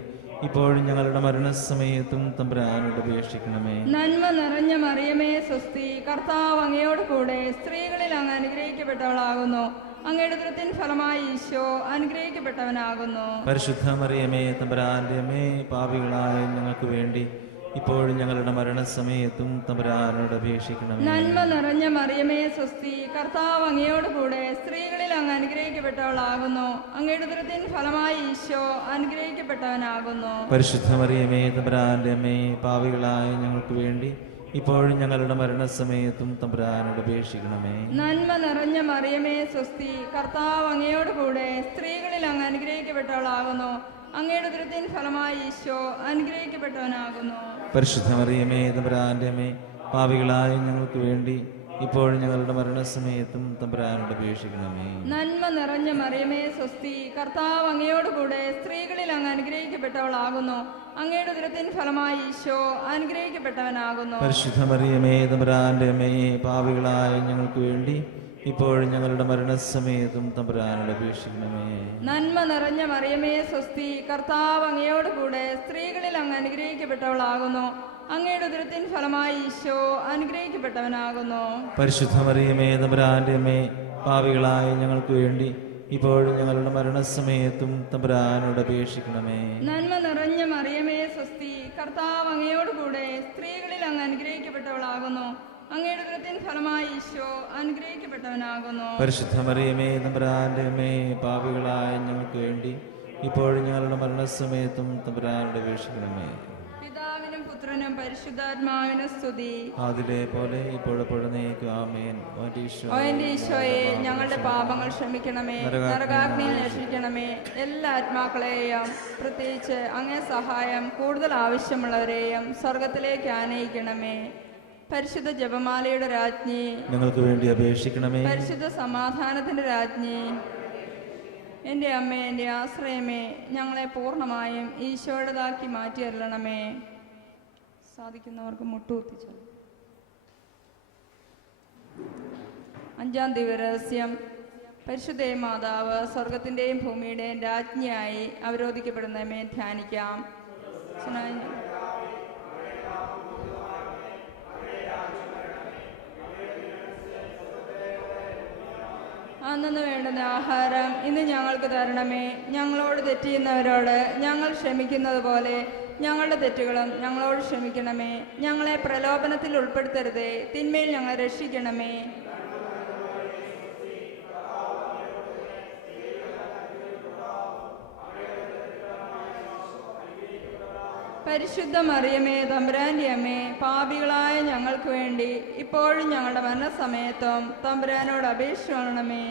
ഇപ്പോഴും ഞങ്ങളുടെ മരണസമയത്തും തമ്പുരാനോട് അപേക്ഷിക്കണമേ. നന്മ നിറഞ്ഞ മറിയമേ സ്വസ്തി, കർത്താവ് അങ്ങയോട് കൂടെ സ്ത്രീകളിൽ അങ്ങ് അനുഗ്രഹിക്കപ്പെട്ടവളാകുന്നു. അങ്ങയുടെ ഉദരത്തിൻ ഫലമായി ഈശോ അനുഗ്രഹിക്കപ്പെട്ടവനാകുന്നു. പരിശുദ്ധ മറിയമേ, തമ്പുരാന്റെ അമ്മേ, പാപികളായ ഞങ്ങൾക്ക് വേണ്ടി ഇപ്പോഴും ഞങ്ങളുടെ മരണസമയത്തും തമ്പുരാനോട് അപേക്ഷിക്കണമേ. നന്മ നിറഞ്ഞ മറിയമേ സ്വസ്തി, കർത്താവ് അങ്ങയോട് കൂടെ സ്ത്രീകളിൽ അങ്ങ് അനുഗ്രഹിക്കപ്പെട്ടവളാകുന്നു. അങ്ങയുടെ ഉദരത്തിൻ ഫലമായി ഈശോ അനുഗ്രഹിക്കപ്പെട്ടവനാകുന്നു. പരിശുദ്ധ മറിയമേ, തമ്പുരാന്റെ അമ്മേ, പാപികളായ ഞങ്ങൾക്ക് വേണ്ടി ഇപ്പോഴും ഞങ്ങളുടെ മരണസമയത്തും തമ്പുരാനോട് അപേക്ഷിക്കണമേ. നന്മ നിറഞ്ഞ മറിയമേ സ്വസ്തി, കർത്താവ് അങ്ങയോട് കൂടെ സ്ത്രീകളിൽ അങ്ങ് അനുഗ്രഹിക്കപ്പെട്ടവളാകുന്നു. അങ്ങയുടെ ഉദരത്തിൻ ഫലമായി ഈശോ അനുഗ്രഹിക്കപ്പെട്ടവനാകുന്നു. പരിശുദ്ധ മറിയമേ, തമ്പുരാന്റെ അമ്മേ, പാപികളായ ഞങ്ങൾക്ക് വേണ്ടി ഇപ്പോഴും ഞങ്ങളുടെ മരണസമയത്തും തമ്പുരാനോട് അപേക്ഷിക്കണമേ. നന്മ നിറഞ്ഞ മറിയമേ സ്വസ്തി, കർത്താവ് അങ്ങയോട് കൂടെ സ്ത്രീകളിൽ അങ്ങ് അനുഗ്രഹിക്കപ്പെട്ടവളാകുന്നു. അങ്ങയുടെ ഉദരത്തിൻ ഫലമായി ഈശോ അനുഗ്രഹിക്കപ്പെട്ടവനാകുന്നു. പരിശുദ്ധ മറിയമേ, തമ്പുരാന്റെ അമ്മേ, പാപികളായ ഞങ്ങൾക്ക് വേണ്ടി ഇപ്പോഴും ഞങ്ങളുടെ മരണസമയത്തും തമ്പുരാനോട് അപേക്ഷിക്കണമേ. നന്മ നിറഞ്ഞ മറിയമേ സ്വസ്തി, കർത്താവ് അങ്ങയോട് കൂടെ സ്ത്രീകളിൽ അങ്ങ് അനുഗ്രഹിക്കപ്പെട്ടവളാകുന്നു. അങ്ങയുടെ ഉദരത്തിൻ ഫലമായി ഈശോ അനുഗ്രഹിക്കപ്പെട്ടവനാകുന്നു. പരിശുദ്ധ മറിയമേ, തമ്പുരാന്റെ അമ്മേ, പാപികളായ ഞങ്ങൾക്ക് വേണ്ടി ഇപ്പോഴും ഞങ്ങളുടെ മരണസമയത്തും തമ്പുരാനോട് അപേക്ഷിക്കണമേ. നന്മ നിറഞ്ഞ മറിയമേ സ്വസ്തി, കർത്താവ് അങ്ങയോട് കൂടെ സ്ത്രീകളിൽ അങ്ങ് അനുഗ്രഹിക്കപ്പെട്ടവളാകുന്നു. അങ്ങയുടെ ഉദരത്തിൻ ഫലമായി ഈശോ അനുഗ്രഹിക്കപ്പെട്ടവനാകുന്നു. പരിശുദ്ധ മറിയമേ, തമ്പുരാന്റെ അമ്മേ, പാപികളായ ഞങ്ങൾക്ക് വേണ്ടി ഇപ്പോഴും ഞങ്ങളുടെ മരണസമയത്തും തമ്പുരാനോട് അപേക്ഷിക്കണമേ. പിതാവിനും പുത്രനും പരിശുദ്ധാത്മാവിനും സ്തുതി. അതിലെ പോലെ ഇപ്പോഴെപ്പോഴും ആമേൻ. ഓ എന്റെ ഈശോയെ, ഞങ്ങളുടെ പാപങ്ങൾ ക്ഷമിക്കണമേ, നരകാഗ്നിയിൽ രക്ഷിക്കണമേ. എല്ലാ ആത്മാക്കളെയും, പ്രത്യേകിച്ച് അങ്ങേ സഹായം കൂടുതൽ ആവശ്യമുള്ളവരെയും സ്വർഗത്തിലേക്ക് ആനയിക്കണമേ. പരിശുദ്ധ ജപമാലയുടെ രാജ്ഞി, ഞങ്ങൾക്ക് വേണ്ടി അപേക്ഷിക്കണമേ. പരിശുദ്ധ സമാധാനത്തിന്റെ രാജ്ഞി, എൻ്റെ അമ്മേ, എൻ്റെ ആശ്രയമേ, ഞങ്ങളെ പൂർണ്ണമായും ഈശോയുടേതാക്കി മാറ്റിയരുളണമേ. സാധിക്കുന്നവർക്ക് മുട്ടുകുത്തിച്ചു. അഞ്ചാം ദിവരഹസ്യം. പരിശുദ്ധ മാതാവ് സ്വർഗത്തിൻ്റെയും ഭൂമിയുടെയും രാജ്ഞിയായി അവരോധിക്കപ്പെടുന്നതിനെ ധ്യാനിക്കാം. അന്നു വേണ്ടുന്ന ആഹാരം ഇന്ന് ഞങ്ങൾക്ക് തരണമേ. ഞങ്ങളോട് തെറ്റിയുന്നവരോട് ഞങ്ങൾ ക്ഷമിക്കുന്നത് പോലെ ഞങ്ങളുടെ തെറ്റുകളും ഞങ്ങളോട് ക്ഷമിക്കണമേ. ഞങ്ങളെ പ്രലോഭനത്തിൽ ഉൾപ്പെടുത്തരുതേ, തിന്മയിൽ ഞങ്ങളെ രക്ഷിക്കണമേ. പരിശുദ്ധ മറിയമേ, തമ്പുരാന്റെ അമ്മേ, പാപികളായ ഞങ്ങൾക്ക് വേണ്ടി ഇപ്പോഴും ഞങ്ങളുടെ മരണസമയത്തും തമ്പുരാനോട് അപേക്ഷിക്കണമേ.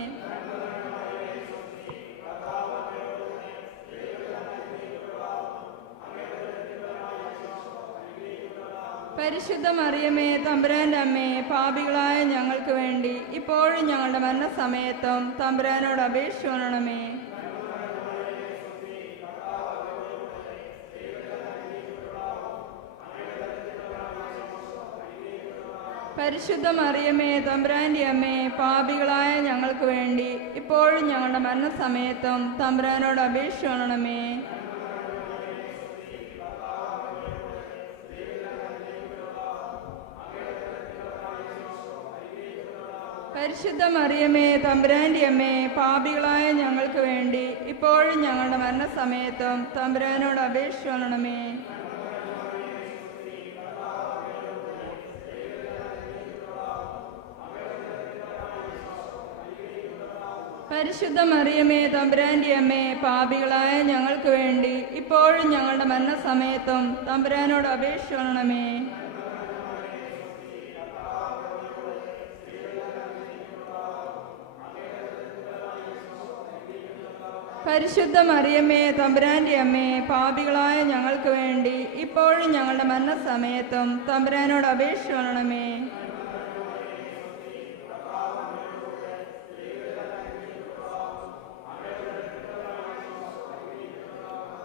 പരിശുദ്ധ മറിയമേ തമ്പുരാന്റെ അമ്മേ, പാപികളായ ഞങ്ങൾക്ക് വേണ്ടി ഇപ്പോഴും ഞങ്ങളുടെ മരണസമയത്തും തമ്പുരാനോട് അപേക്ഷിക്കണമേ. പരിശുദ്ധ മറിയമേ തമ്പുരാന്റെ അമ്മേ, പാപികളായ ഞങ്ങൾക്ക് വേണ്ടി ഇപ്പോഴും ഞങ്ങളുടെ മരണസമയത്തും തമ്പുരാനോട് അപേക്ഷിക്കണമേ. പരിശുദ്ധ മറിയമേ തമ്പുരാന്റെ അമ്മേ, പാപികളായ ഞങ്ങൾക്ക് വേണ്ടി ഇപ്പോഴും ഞങ്ങളുടെ മരണസമയത്തും തമ്പുരാനോട് അപേക്ഷിക്കണമേ. പരിശുദ്ധ മറിയമേ തമ്പുരാന്റെ അമ്മേ, പാപികളായ ഞങ്ങൾക്ക് വേണ്ടി ഇപ്പോഴും ഞങ്ങളുടെ മരണസമയത്തും തമ്പുരാനോട് അപേക്ഷിക്കണമേ. പരിശുദ്ധ മറിയമേ തമ്പുരാന്റെ അമ്മേ, പാപികളായ ഞങ്ങൾക്ക് വേണ്ടി ഇപ്പോഴും ഞങ്ങളുടെ മരണസമയത്തും തമ്പുരാനോട് അപേക്ഷിക്കണമേ.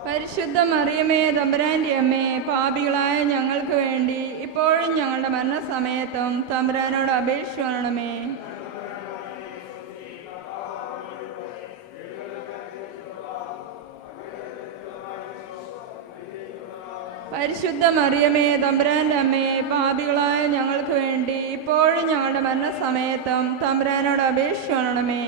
പരിശുദ്ധ മറിയമേ തമ്പുരാന്റെ അമ്മേ, പാപികളായ ഞങ്ങൾക്ക് വേണ്ടി ഇപ്പോഴും ഞങ്ങളുടെ മരണസമയത്തും തമ്പുരാനോട് അപേക്ഷിക്കണമേ. പരിശുദ്ധ മറിയമേ തമ്പുരാന്റെ അമ്മേ, പാപികളായ ഞങ്ങൾക്ക് വേണ്ടി ഇപ്പോഴും ഞങ്ങളുടെ മരണസമയത്തും തമ്പുരാനോട് അപേക്ഷിക്കണമേ.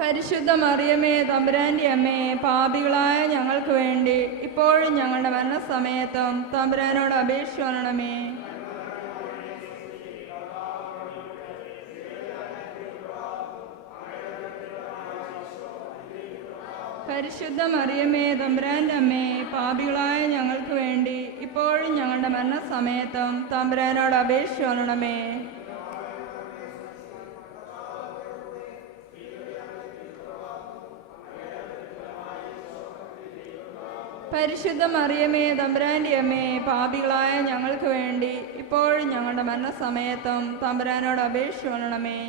പരിശുദ്ധ മറിയമേ തമ്പുരാന്റെ അമ്മേ, പാപികളായ ഞങ്ങൾക്ക് വേണ്ടി ഇപ്പോഴും ഞങ്ങളുടെ മരണസമയത്തും തമ്പുരാനോട് അപേക്ഷിക്കണമേ. പരിശുദ്ധ മറിയമേ തമ്പുരാന്റെ അമ്മേ, പാപികളായ ഞങ്ങൾക്ക് വേണ്ടി ഇപ്പോഴും ഞങ്ങളുടെ മരണസമയത്തും തമ്പുരാനോട് അപേക്ഷിക്കണമേ. പരിശുദ്ധ മറിയമേ തമ്പുരാന്റെ അമ്മേ, പാപികളായ ഞങ്ങൾക്ക് വേണ്ടി ഇപ്പോഴും ഞങ്ങളുടെ മരണസമയത്തും തമ്പുരാനോട് അപേക്ഷിക്കണമേ.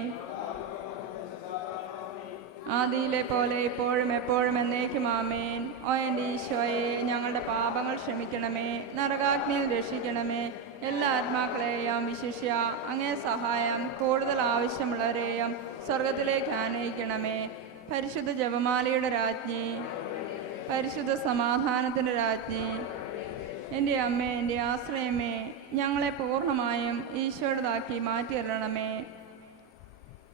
ആദിയിലെ പോലെ ഇപ്പോഴും എപ്പോഴും എന്നേക്കും ആമേൻ. ഓ എൻ്റെ ഈശോയെ, ഞങ്ങളുടെ പാപങ്ങൾ ക്ഷമിക്കണമേ, നരകാഗ്നിയിൽ രക്ഷിക്കണമേ. എല്ലാ ആത്മാക്കളെയും വിശിഷ്യ അങ്ങേ സഹായം കൂടുതൽ ആവശ്യമുള്ളവരെയും സ്വർഗത്തിലേക്ക് ആനയിക്കണമേ. പരിശുദ്ധ ജപമാലയുടെ രാജ്ഞി, പരിശുദ്ധ സമാധാനത്തിൻ്റെ രാജ്ഞി, എൻ്റെ അമ്മേ, എൻ്റെ ആശ്രയമേ, ഞങ്ങളെ പൂർണ്ണമായും ഈശോയുടേതാക്കി മാറ്റിയിരണമേ.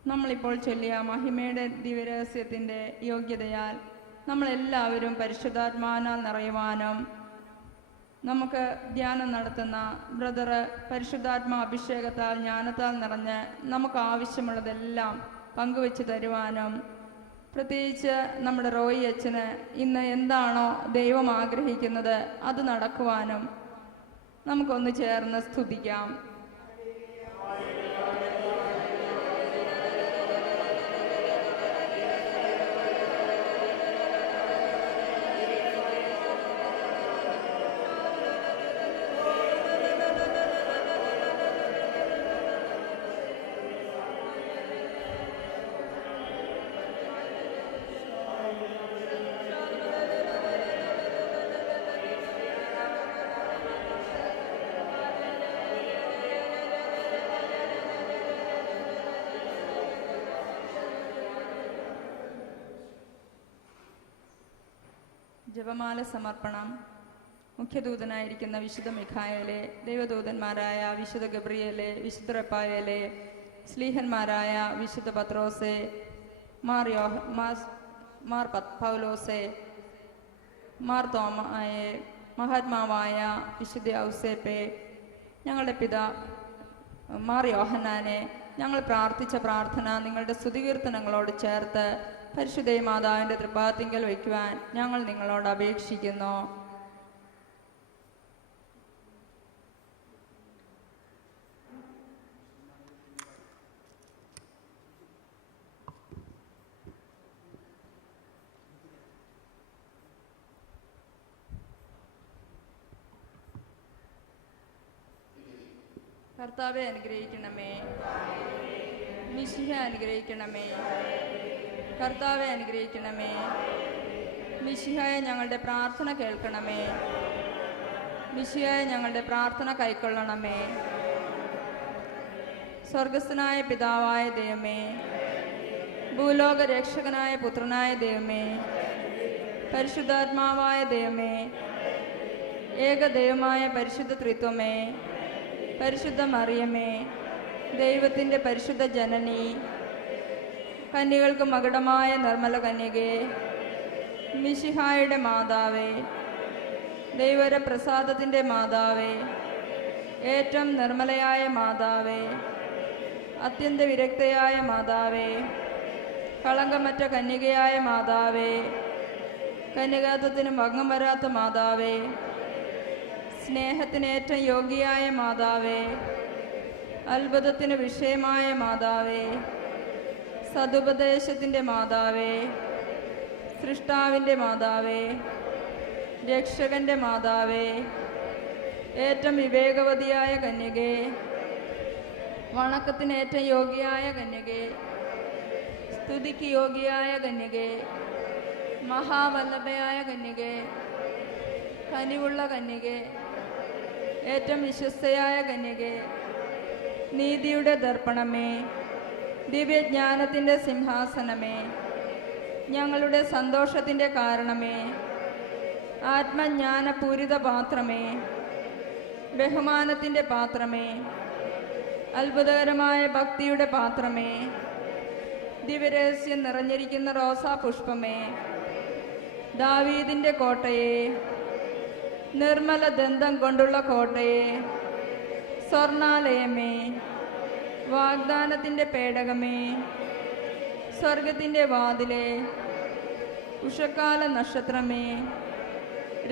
നമ്മളിപ്പോൾ ചൊല്ലിയ മഹിമയുടെ ദിവ്യരഹസ്യത്തിൻ്റെ യോഗ്യതയാൽ നമ്മളെല്ലാവരും പരിശുദ്ധാത്മാവിനാൽ നിറയുവാനും നമുക്ക് ധ്യാനം നടത്തുന്ന ബ്രദർ പരിശുദ്ധാത്മാ അഭിഷേകത്താൽ ജ്ഞാനത്താൽ നിറഞ്ഞ് നമുക്ക് ആവശ്യമുള്ളതെല്ലാം പങ്കുവെച്ച് തരുവാനും, പ്രത്യേകിച്ച് നമ്മുടെ റോയി അച്ഛന് ഇന്ന് എന്താണോ ദൈവം ആഗ്രഹിക്കുന്നത് അത് നടക്കുവാനും നമുക്കൊന്ന് ചേർന്ന് സ്തുതിക്കാം. ജപമാല സമർപ്പണം. മുഖ്യദൂതനായിരിക്കുന്ന വിശുദ്ധ മിഖായേലെ, ദൈവദൂതന്മാരായ വിശുദ്ധ ഗബ്രിയേലെ, വിശുദ്ധ റഫായേലെ, സ്ലീഹന്മാരായ വിശുദ്ധ പത്രോസെ, മാർ പൗലോസെ, മാർ തോമായെ, മഹാത്മാവായ വിശുദ്ധ ഔസേപ്പെ, ഞങ്ങളുടെ മാർ യോഹന്നാനെ, ഞങ്ങൾ പ്രാർത്ഥിച്ച പ്രാർത്ഥന നിങ്ങളുടെ സ്തുതികീർത്തനങ്ങളോട് ചേർത്ത് പരിശുദ്ധ മാതാവിൻ്റെ തൃപ്പാത്തിങ്കൽ വയ്ക്കുവാൻ ഞങ്ങൾ നിങ്ങളോട് അപേക്ഷിക്കുന്നു. കർത്താവെ അനുഗ്രഹിക്കണമേ. മിശിഹ അനുഗ്രഹിക്കണമേ. കർത്താവെ അനുഗ്രഹിക്കണമേ. മിശിഹായെ ഞങ്ങളുടെ പ്രാർത്ഥന കേൾക്കണമേ. മിശിഹായെ ഞങ്ങളുടെ പ്രാർത്ഥന കൈക്കൊള്ളണമേ. സ്വർഗസ്ഥനായ പിതാവായ ദൈവമേ, ഭൂലോക രക്ഷകനായ പുത്രനായ ദൈവമേ, പരിശുദ്ധാത്മാവായ ദൈവമേ, ഏകദൈവമായ പരിശുദ്ധ ത്രിത്വമേ, പരിശുദ്ധ മറിയമേ, ദൈവത്തിൻ്റെ പരിശുദ്ധ ജനനി, കന്യകൾക്ക് മകുടമായ നിർമ്മല കന്യകേ, മിശിഹായുടെ മാതാവേ, ദൈവര പ്രസാദത്തിൻ്റെ മാതാവേ, ഏറ്റവും നിർമ്മലയായ മാതാവേ, അത്യന്ത വിരക്തയായ മാതാവേ, കളങ്കമറ്റ കന്യകയായ മാതാവേ, കന്യകാത്വത്തിന് ഭംഗം വരാത്ത മാതാവേ, സ്നേഹത്തിന് ഏറ്റവും യോഗ്യയായ മാതാവേ, അത്ഭുതത്തിന് വിഷയമായ മാതാവേ, സതുപദേശത്തിൻ്റെ മാതാവേ, സൃഷ്ടാവിൻ്റെ മാതാവേ, രക്ഷകൻ്റെ മാതാവേ, ഏറ്റവും വിവേകവതിയായ കന്യകേ, വണക്കത്തിന് ഏറ്റവും യോഗ്യയായ കന്യകേ, സ്തുതിക്ക് യോഗ്യയായ കന്യകേ, മഹാവല്ലഭയായ കന്യകേ, കനിവുള്ള കന്യകേ, ഏറ്റവും വിശ്വസ്തയായ കന്യകേ, നീതിയുടെ ദർപ്പണമേ, ദിവ്യജ്ഞാനത്തിൻ്റെ സിംഹാസനമേ, ഞങ്ങളുടെ സന്തോഷത്തിൻ്റെ കാരണമേ, ആത്മജ്ഞാനപൂരിത പാത്രമേ, ബഹുമാനത്തിൻ്റെ പാത്രമേ, അത്ഭുതകരമായ ഭക്തിയുടെ പാത്രമേ, ദിവ്യരഹസ്യം നിറഞ്ഞിരിക്കുന്ന റോസാ പുഷ്പമേ, ദാവീദിൻ്റെ കോട്ടയെ, നിർമ്മല ദന്തം കൊണ്ടുള്ള കോട്ടയെ, സ്വർണാലയമേ, വാഗ്ദാനത്തിൻ്റെ പേടകമേ, സ്വർഗത്തിൻ്റെ വാതിലെ, ഉഷക്കാല നക്ഷത്രമേ,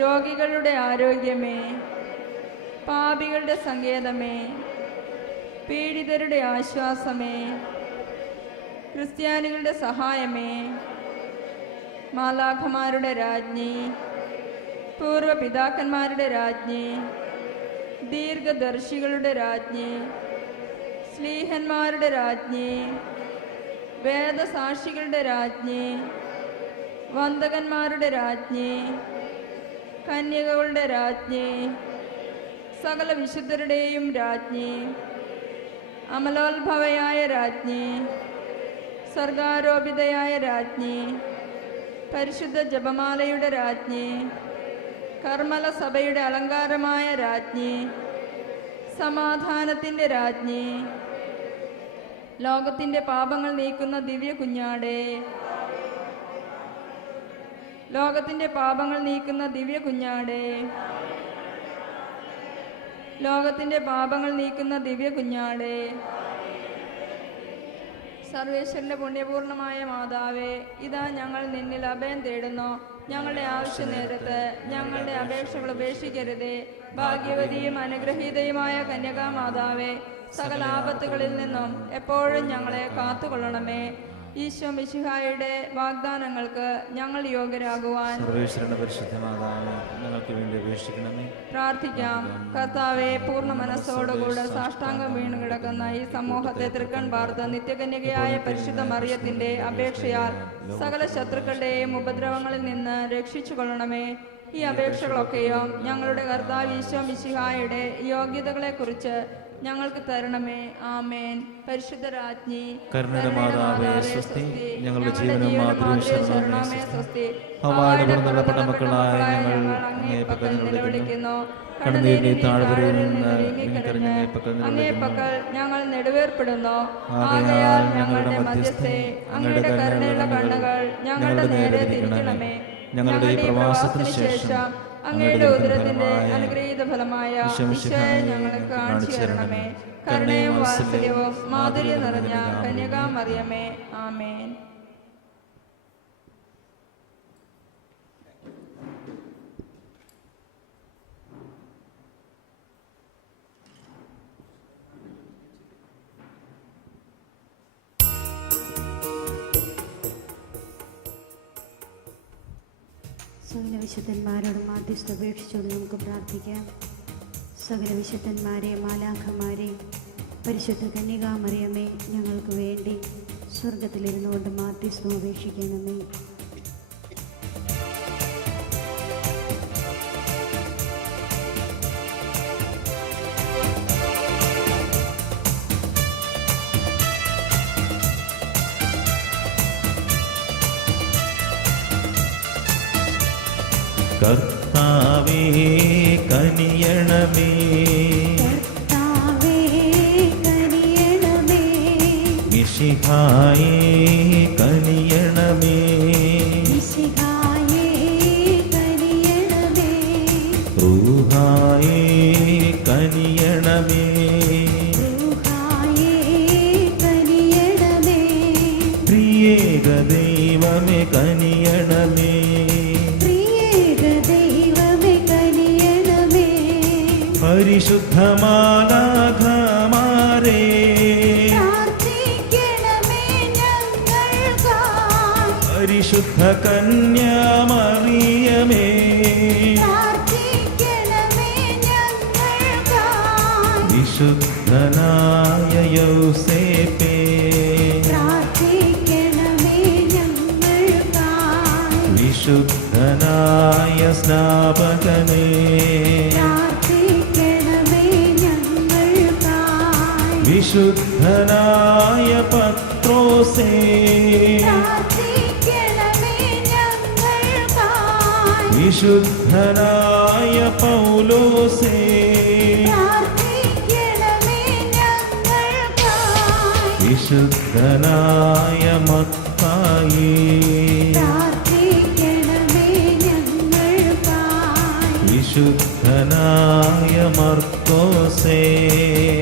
രോഗികളുടെ ആരോഗ്യമേ, പാപികളുടെ സങ്കേതമേ, പീഡിതരുടെ ആശ്വാസമേ, ക്രിസ്ത്യാനികളുടെ സഹായമേ, മാലാഖമാരുടെ രാജ്ഞി, പൂർവപിതാക്കന്മാരുടെ രാജ്ഞി, ദീർഘദർശികളുടെ രാജ്ഞി, സ്ലീഹന്മാരുടെ രാജ്ഞി, വേദസാക്ഷികളുടെ രാജ്ഞി, വന്ദകന്മാരുടെ രാജ്ഞി, കന്യകകളുടെ രാജ്ഞി, സകല വിശുദ്ധരുടെയും രാജ്ഞി, അമലോത്ഭവയായ രാജ്ഞി, സർഗാരോപിതയായ രാജ്ഞി, പരിശുദ്ധ ജപമാലയുടെ രാജ്ഞി, കർമ്മല സഭയുടെ അലങ്കാരമായ രാജ്ഞി, സമാധാനത്തിൻ്റെ രാജ്ഞി, ലോകത്തിൻ്റെ പാപങ്ങൾ നീക്കുന്ന ദിവ്യ കുഞ്ഞാടേ, ലോകത്തിൻ്റെ പാപങ്ങൾ നീക്കുന്ന ദിവ്യ കുഞ്ഞാടേ, ലോകത്തിൻ്റെ പാപങ്ങൾ നീക്കുന്ന ദിവ്യ കുഞ്ഞാടേ, സർവേശ്വരന്റെ പുണ്യപൂർണമായ മാതാവേ, ഇതാ ഞങ്ങൾ നിന്നിൽ അഭയം തേടുന്നു. ഞങ്ങളുടെ ആവശ്യ നേരത്ത് ഞങ്ങളുടെ അപേക്ഷകൾ ഉപേക്ഷിക്കരുതേ. ഭാഗ്യവതിയും അനുഗ്രഹീതയുമായ കന്യകാമാതാവേ, സകല ആപത്തുകളിൽ നിന്നും എപ്പോഴും ഞങ്ങളെ കാത്തുകൊള്ളണമേ. ഈശോ മിശിഹായുടെ വാഗ്ദാനങ്ങൾക്ക് ഞങ്ങൾ യോഗ്യരാകുവാൻ സർവേശ്വരന്റെ പരിശുദ്ധ മാതാവേ, ഞങ്ങൾക്ക് വേണ്ടി അപേക്ഷിക്കണമേ. പ്രാർത്ഥിക്കാം. കർത്താവെ, പൂർണ്ണ മനസ്സോടുകൂടെ സാഷ്ടാംഗം വീണു കിടക്കുന്ന ഈ സമൂഹത്തെ തൃക്കൺ പാർത്ത് നിത്യകന്യകയായ പരിശുദ്ധ മറിയത്തിന്റെ അപേക്ഷയാൽ സകല ശത്രുക്കളുടെയും ഉപദ്രവങ്ങളിൽ നിന്ന് രക്ഷിച്ചു കൊള്ളണമേ. ഈ അപേക്ഷകളൊക്കെയും ഞങ്ങളുടെ കർത്താവ് ഈശോ മിശിഹായുടെ യോഗ്യതകളെക്കുറിച്ച് ഞങ്ങൾക്ക് തരണമേ. ആമേൻ. പരിശുദ്ധ രാജ്ഞി, കരുണയുടെ മാതാവേ സ്വസ്തി. ഞങ്ങളുടെ ജീവനും മാതൃ ശരണമേ സ്വസ്തി. ഹവ്വായുടെ പുറന്തള്ളപ്പെട്ട മക്കളായ ഞങ്ങൾ അങ്ങേ പക്കൽ വിളിക്കുന്നു. കണ്ണുനീരിന്റെ താഴ്വരയിൽ നിന്ന് നീങ്ങിക്കരഞ്ഞ് അങ്ങേ പക്കൽ ഞങ്ങൾ നെടുവേർപ്പെടുന്നു. ആകയാൽ ഞങ്ങളുടെ മധ്യസ്ഥേ, അങ്ങയുടെ കരുണയുള്ള കണ്ണുകൾ ഞങ്ങളുടെ നേരെ തിരിക്കണമേ. ഞങ്ങളുടെ ഈ പ്രവാസത്തിന് ശേഷം അങ്ങയുടെ ഉദരത്തിന്റെ അനുഗ്രഹീത ഫലമായ ഈശോയെ ഞങ്ങൾക്ക് കാണിച്ചു തരണമേ. കരുണയും വാത്സല്യവും മാധുര്യം നിറഞ്ഞ കന്യകാമറിയമേ. ആമേൻ. സകല വിശുദ്ധന്മാരോട് മാധ്യസ്ഥ അപേക്ഷിച്ചുകൊണ്ട് നമുക്ക് പ്രാർത്ഥിക്കാം. സകല വിശുദ്ധന്മാരെ, മാലാഖമാരെ, പരിശുദ്ധ കന്യകാമറിയമേ, ഞങ്ങൾക്ക് വേണ്ടി സ്വർഗത്തിലിരുന്നു കൊണ്ട് മാധ്യസ്ഥം അപേക്ഷിക്കണമേ. കർത്താവേ കനിയണമേ, കർത്താവേ കനിയണമേ, മിശിഹായേ കനിയണമേ, മിശിഹായേ കനിയണമേ, റൂഹായേ കനിയണമേ, റൂഹായേ കനിയണമേ, ത്രിയേക ദൈവമേ കനിയണമേ, പ്രിയേക ദൈവമേ കനിയണമേ, പരിശുദ്ധ മാലാഖമാരേ പ്രാർത്ഥിക്കണമേ ഞങ്ങൾക്കായി, പരിശുദ്ധ കന്യാമറിയമേ പ്രാർത്ഥിക്കണമേ ഞങ്ങൾക്കായി, വിശുദ്ധനായ യൗസേപ്പേ പ്രാർത്ഥിക്കണമേ ഞങ്ങൾക്കായി, വിശുദ്ധനായ സ്നാപകനേ പ്രാർത്ഥിക്കണമേ ഞങ്ങൾക്കായി, വിശുദ്ധനായ പത്രോസേ പ്രാർത്ഥിക്കണമേ ഞങ്ങൾക്കായി, വിശുദ്ധനായ പൗലോസേ പ്രാർത്ഥിക്കണമേ ഞങ്ങൾക്കായി, വിശുദ്ധനായ മത്തായി പ്രാർത്ഥിക്കണമേ ഞങ്ങൾക്കായി, വിശുദ്ധനായ മർക്കോസേ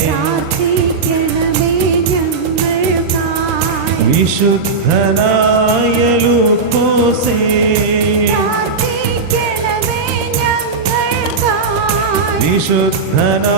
പ്രാർത്ഥിക്കണമേ ഞങ്ങൾക്കായി, വിശുദ്ധനായ ലൂക്കോസേ പ്രാർത്ഥിക്കണമേ ഞങ്ങൾക്കായി, വിശുദ്ധനായ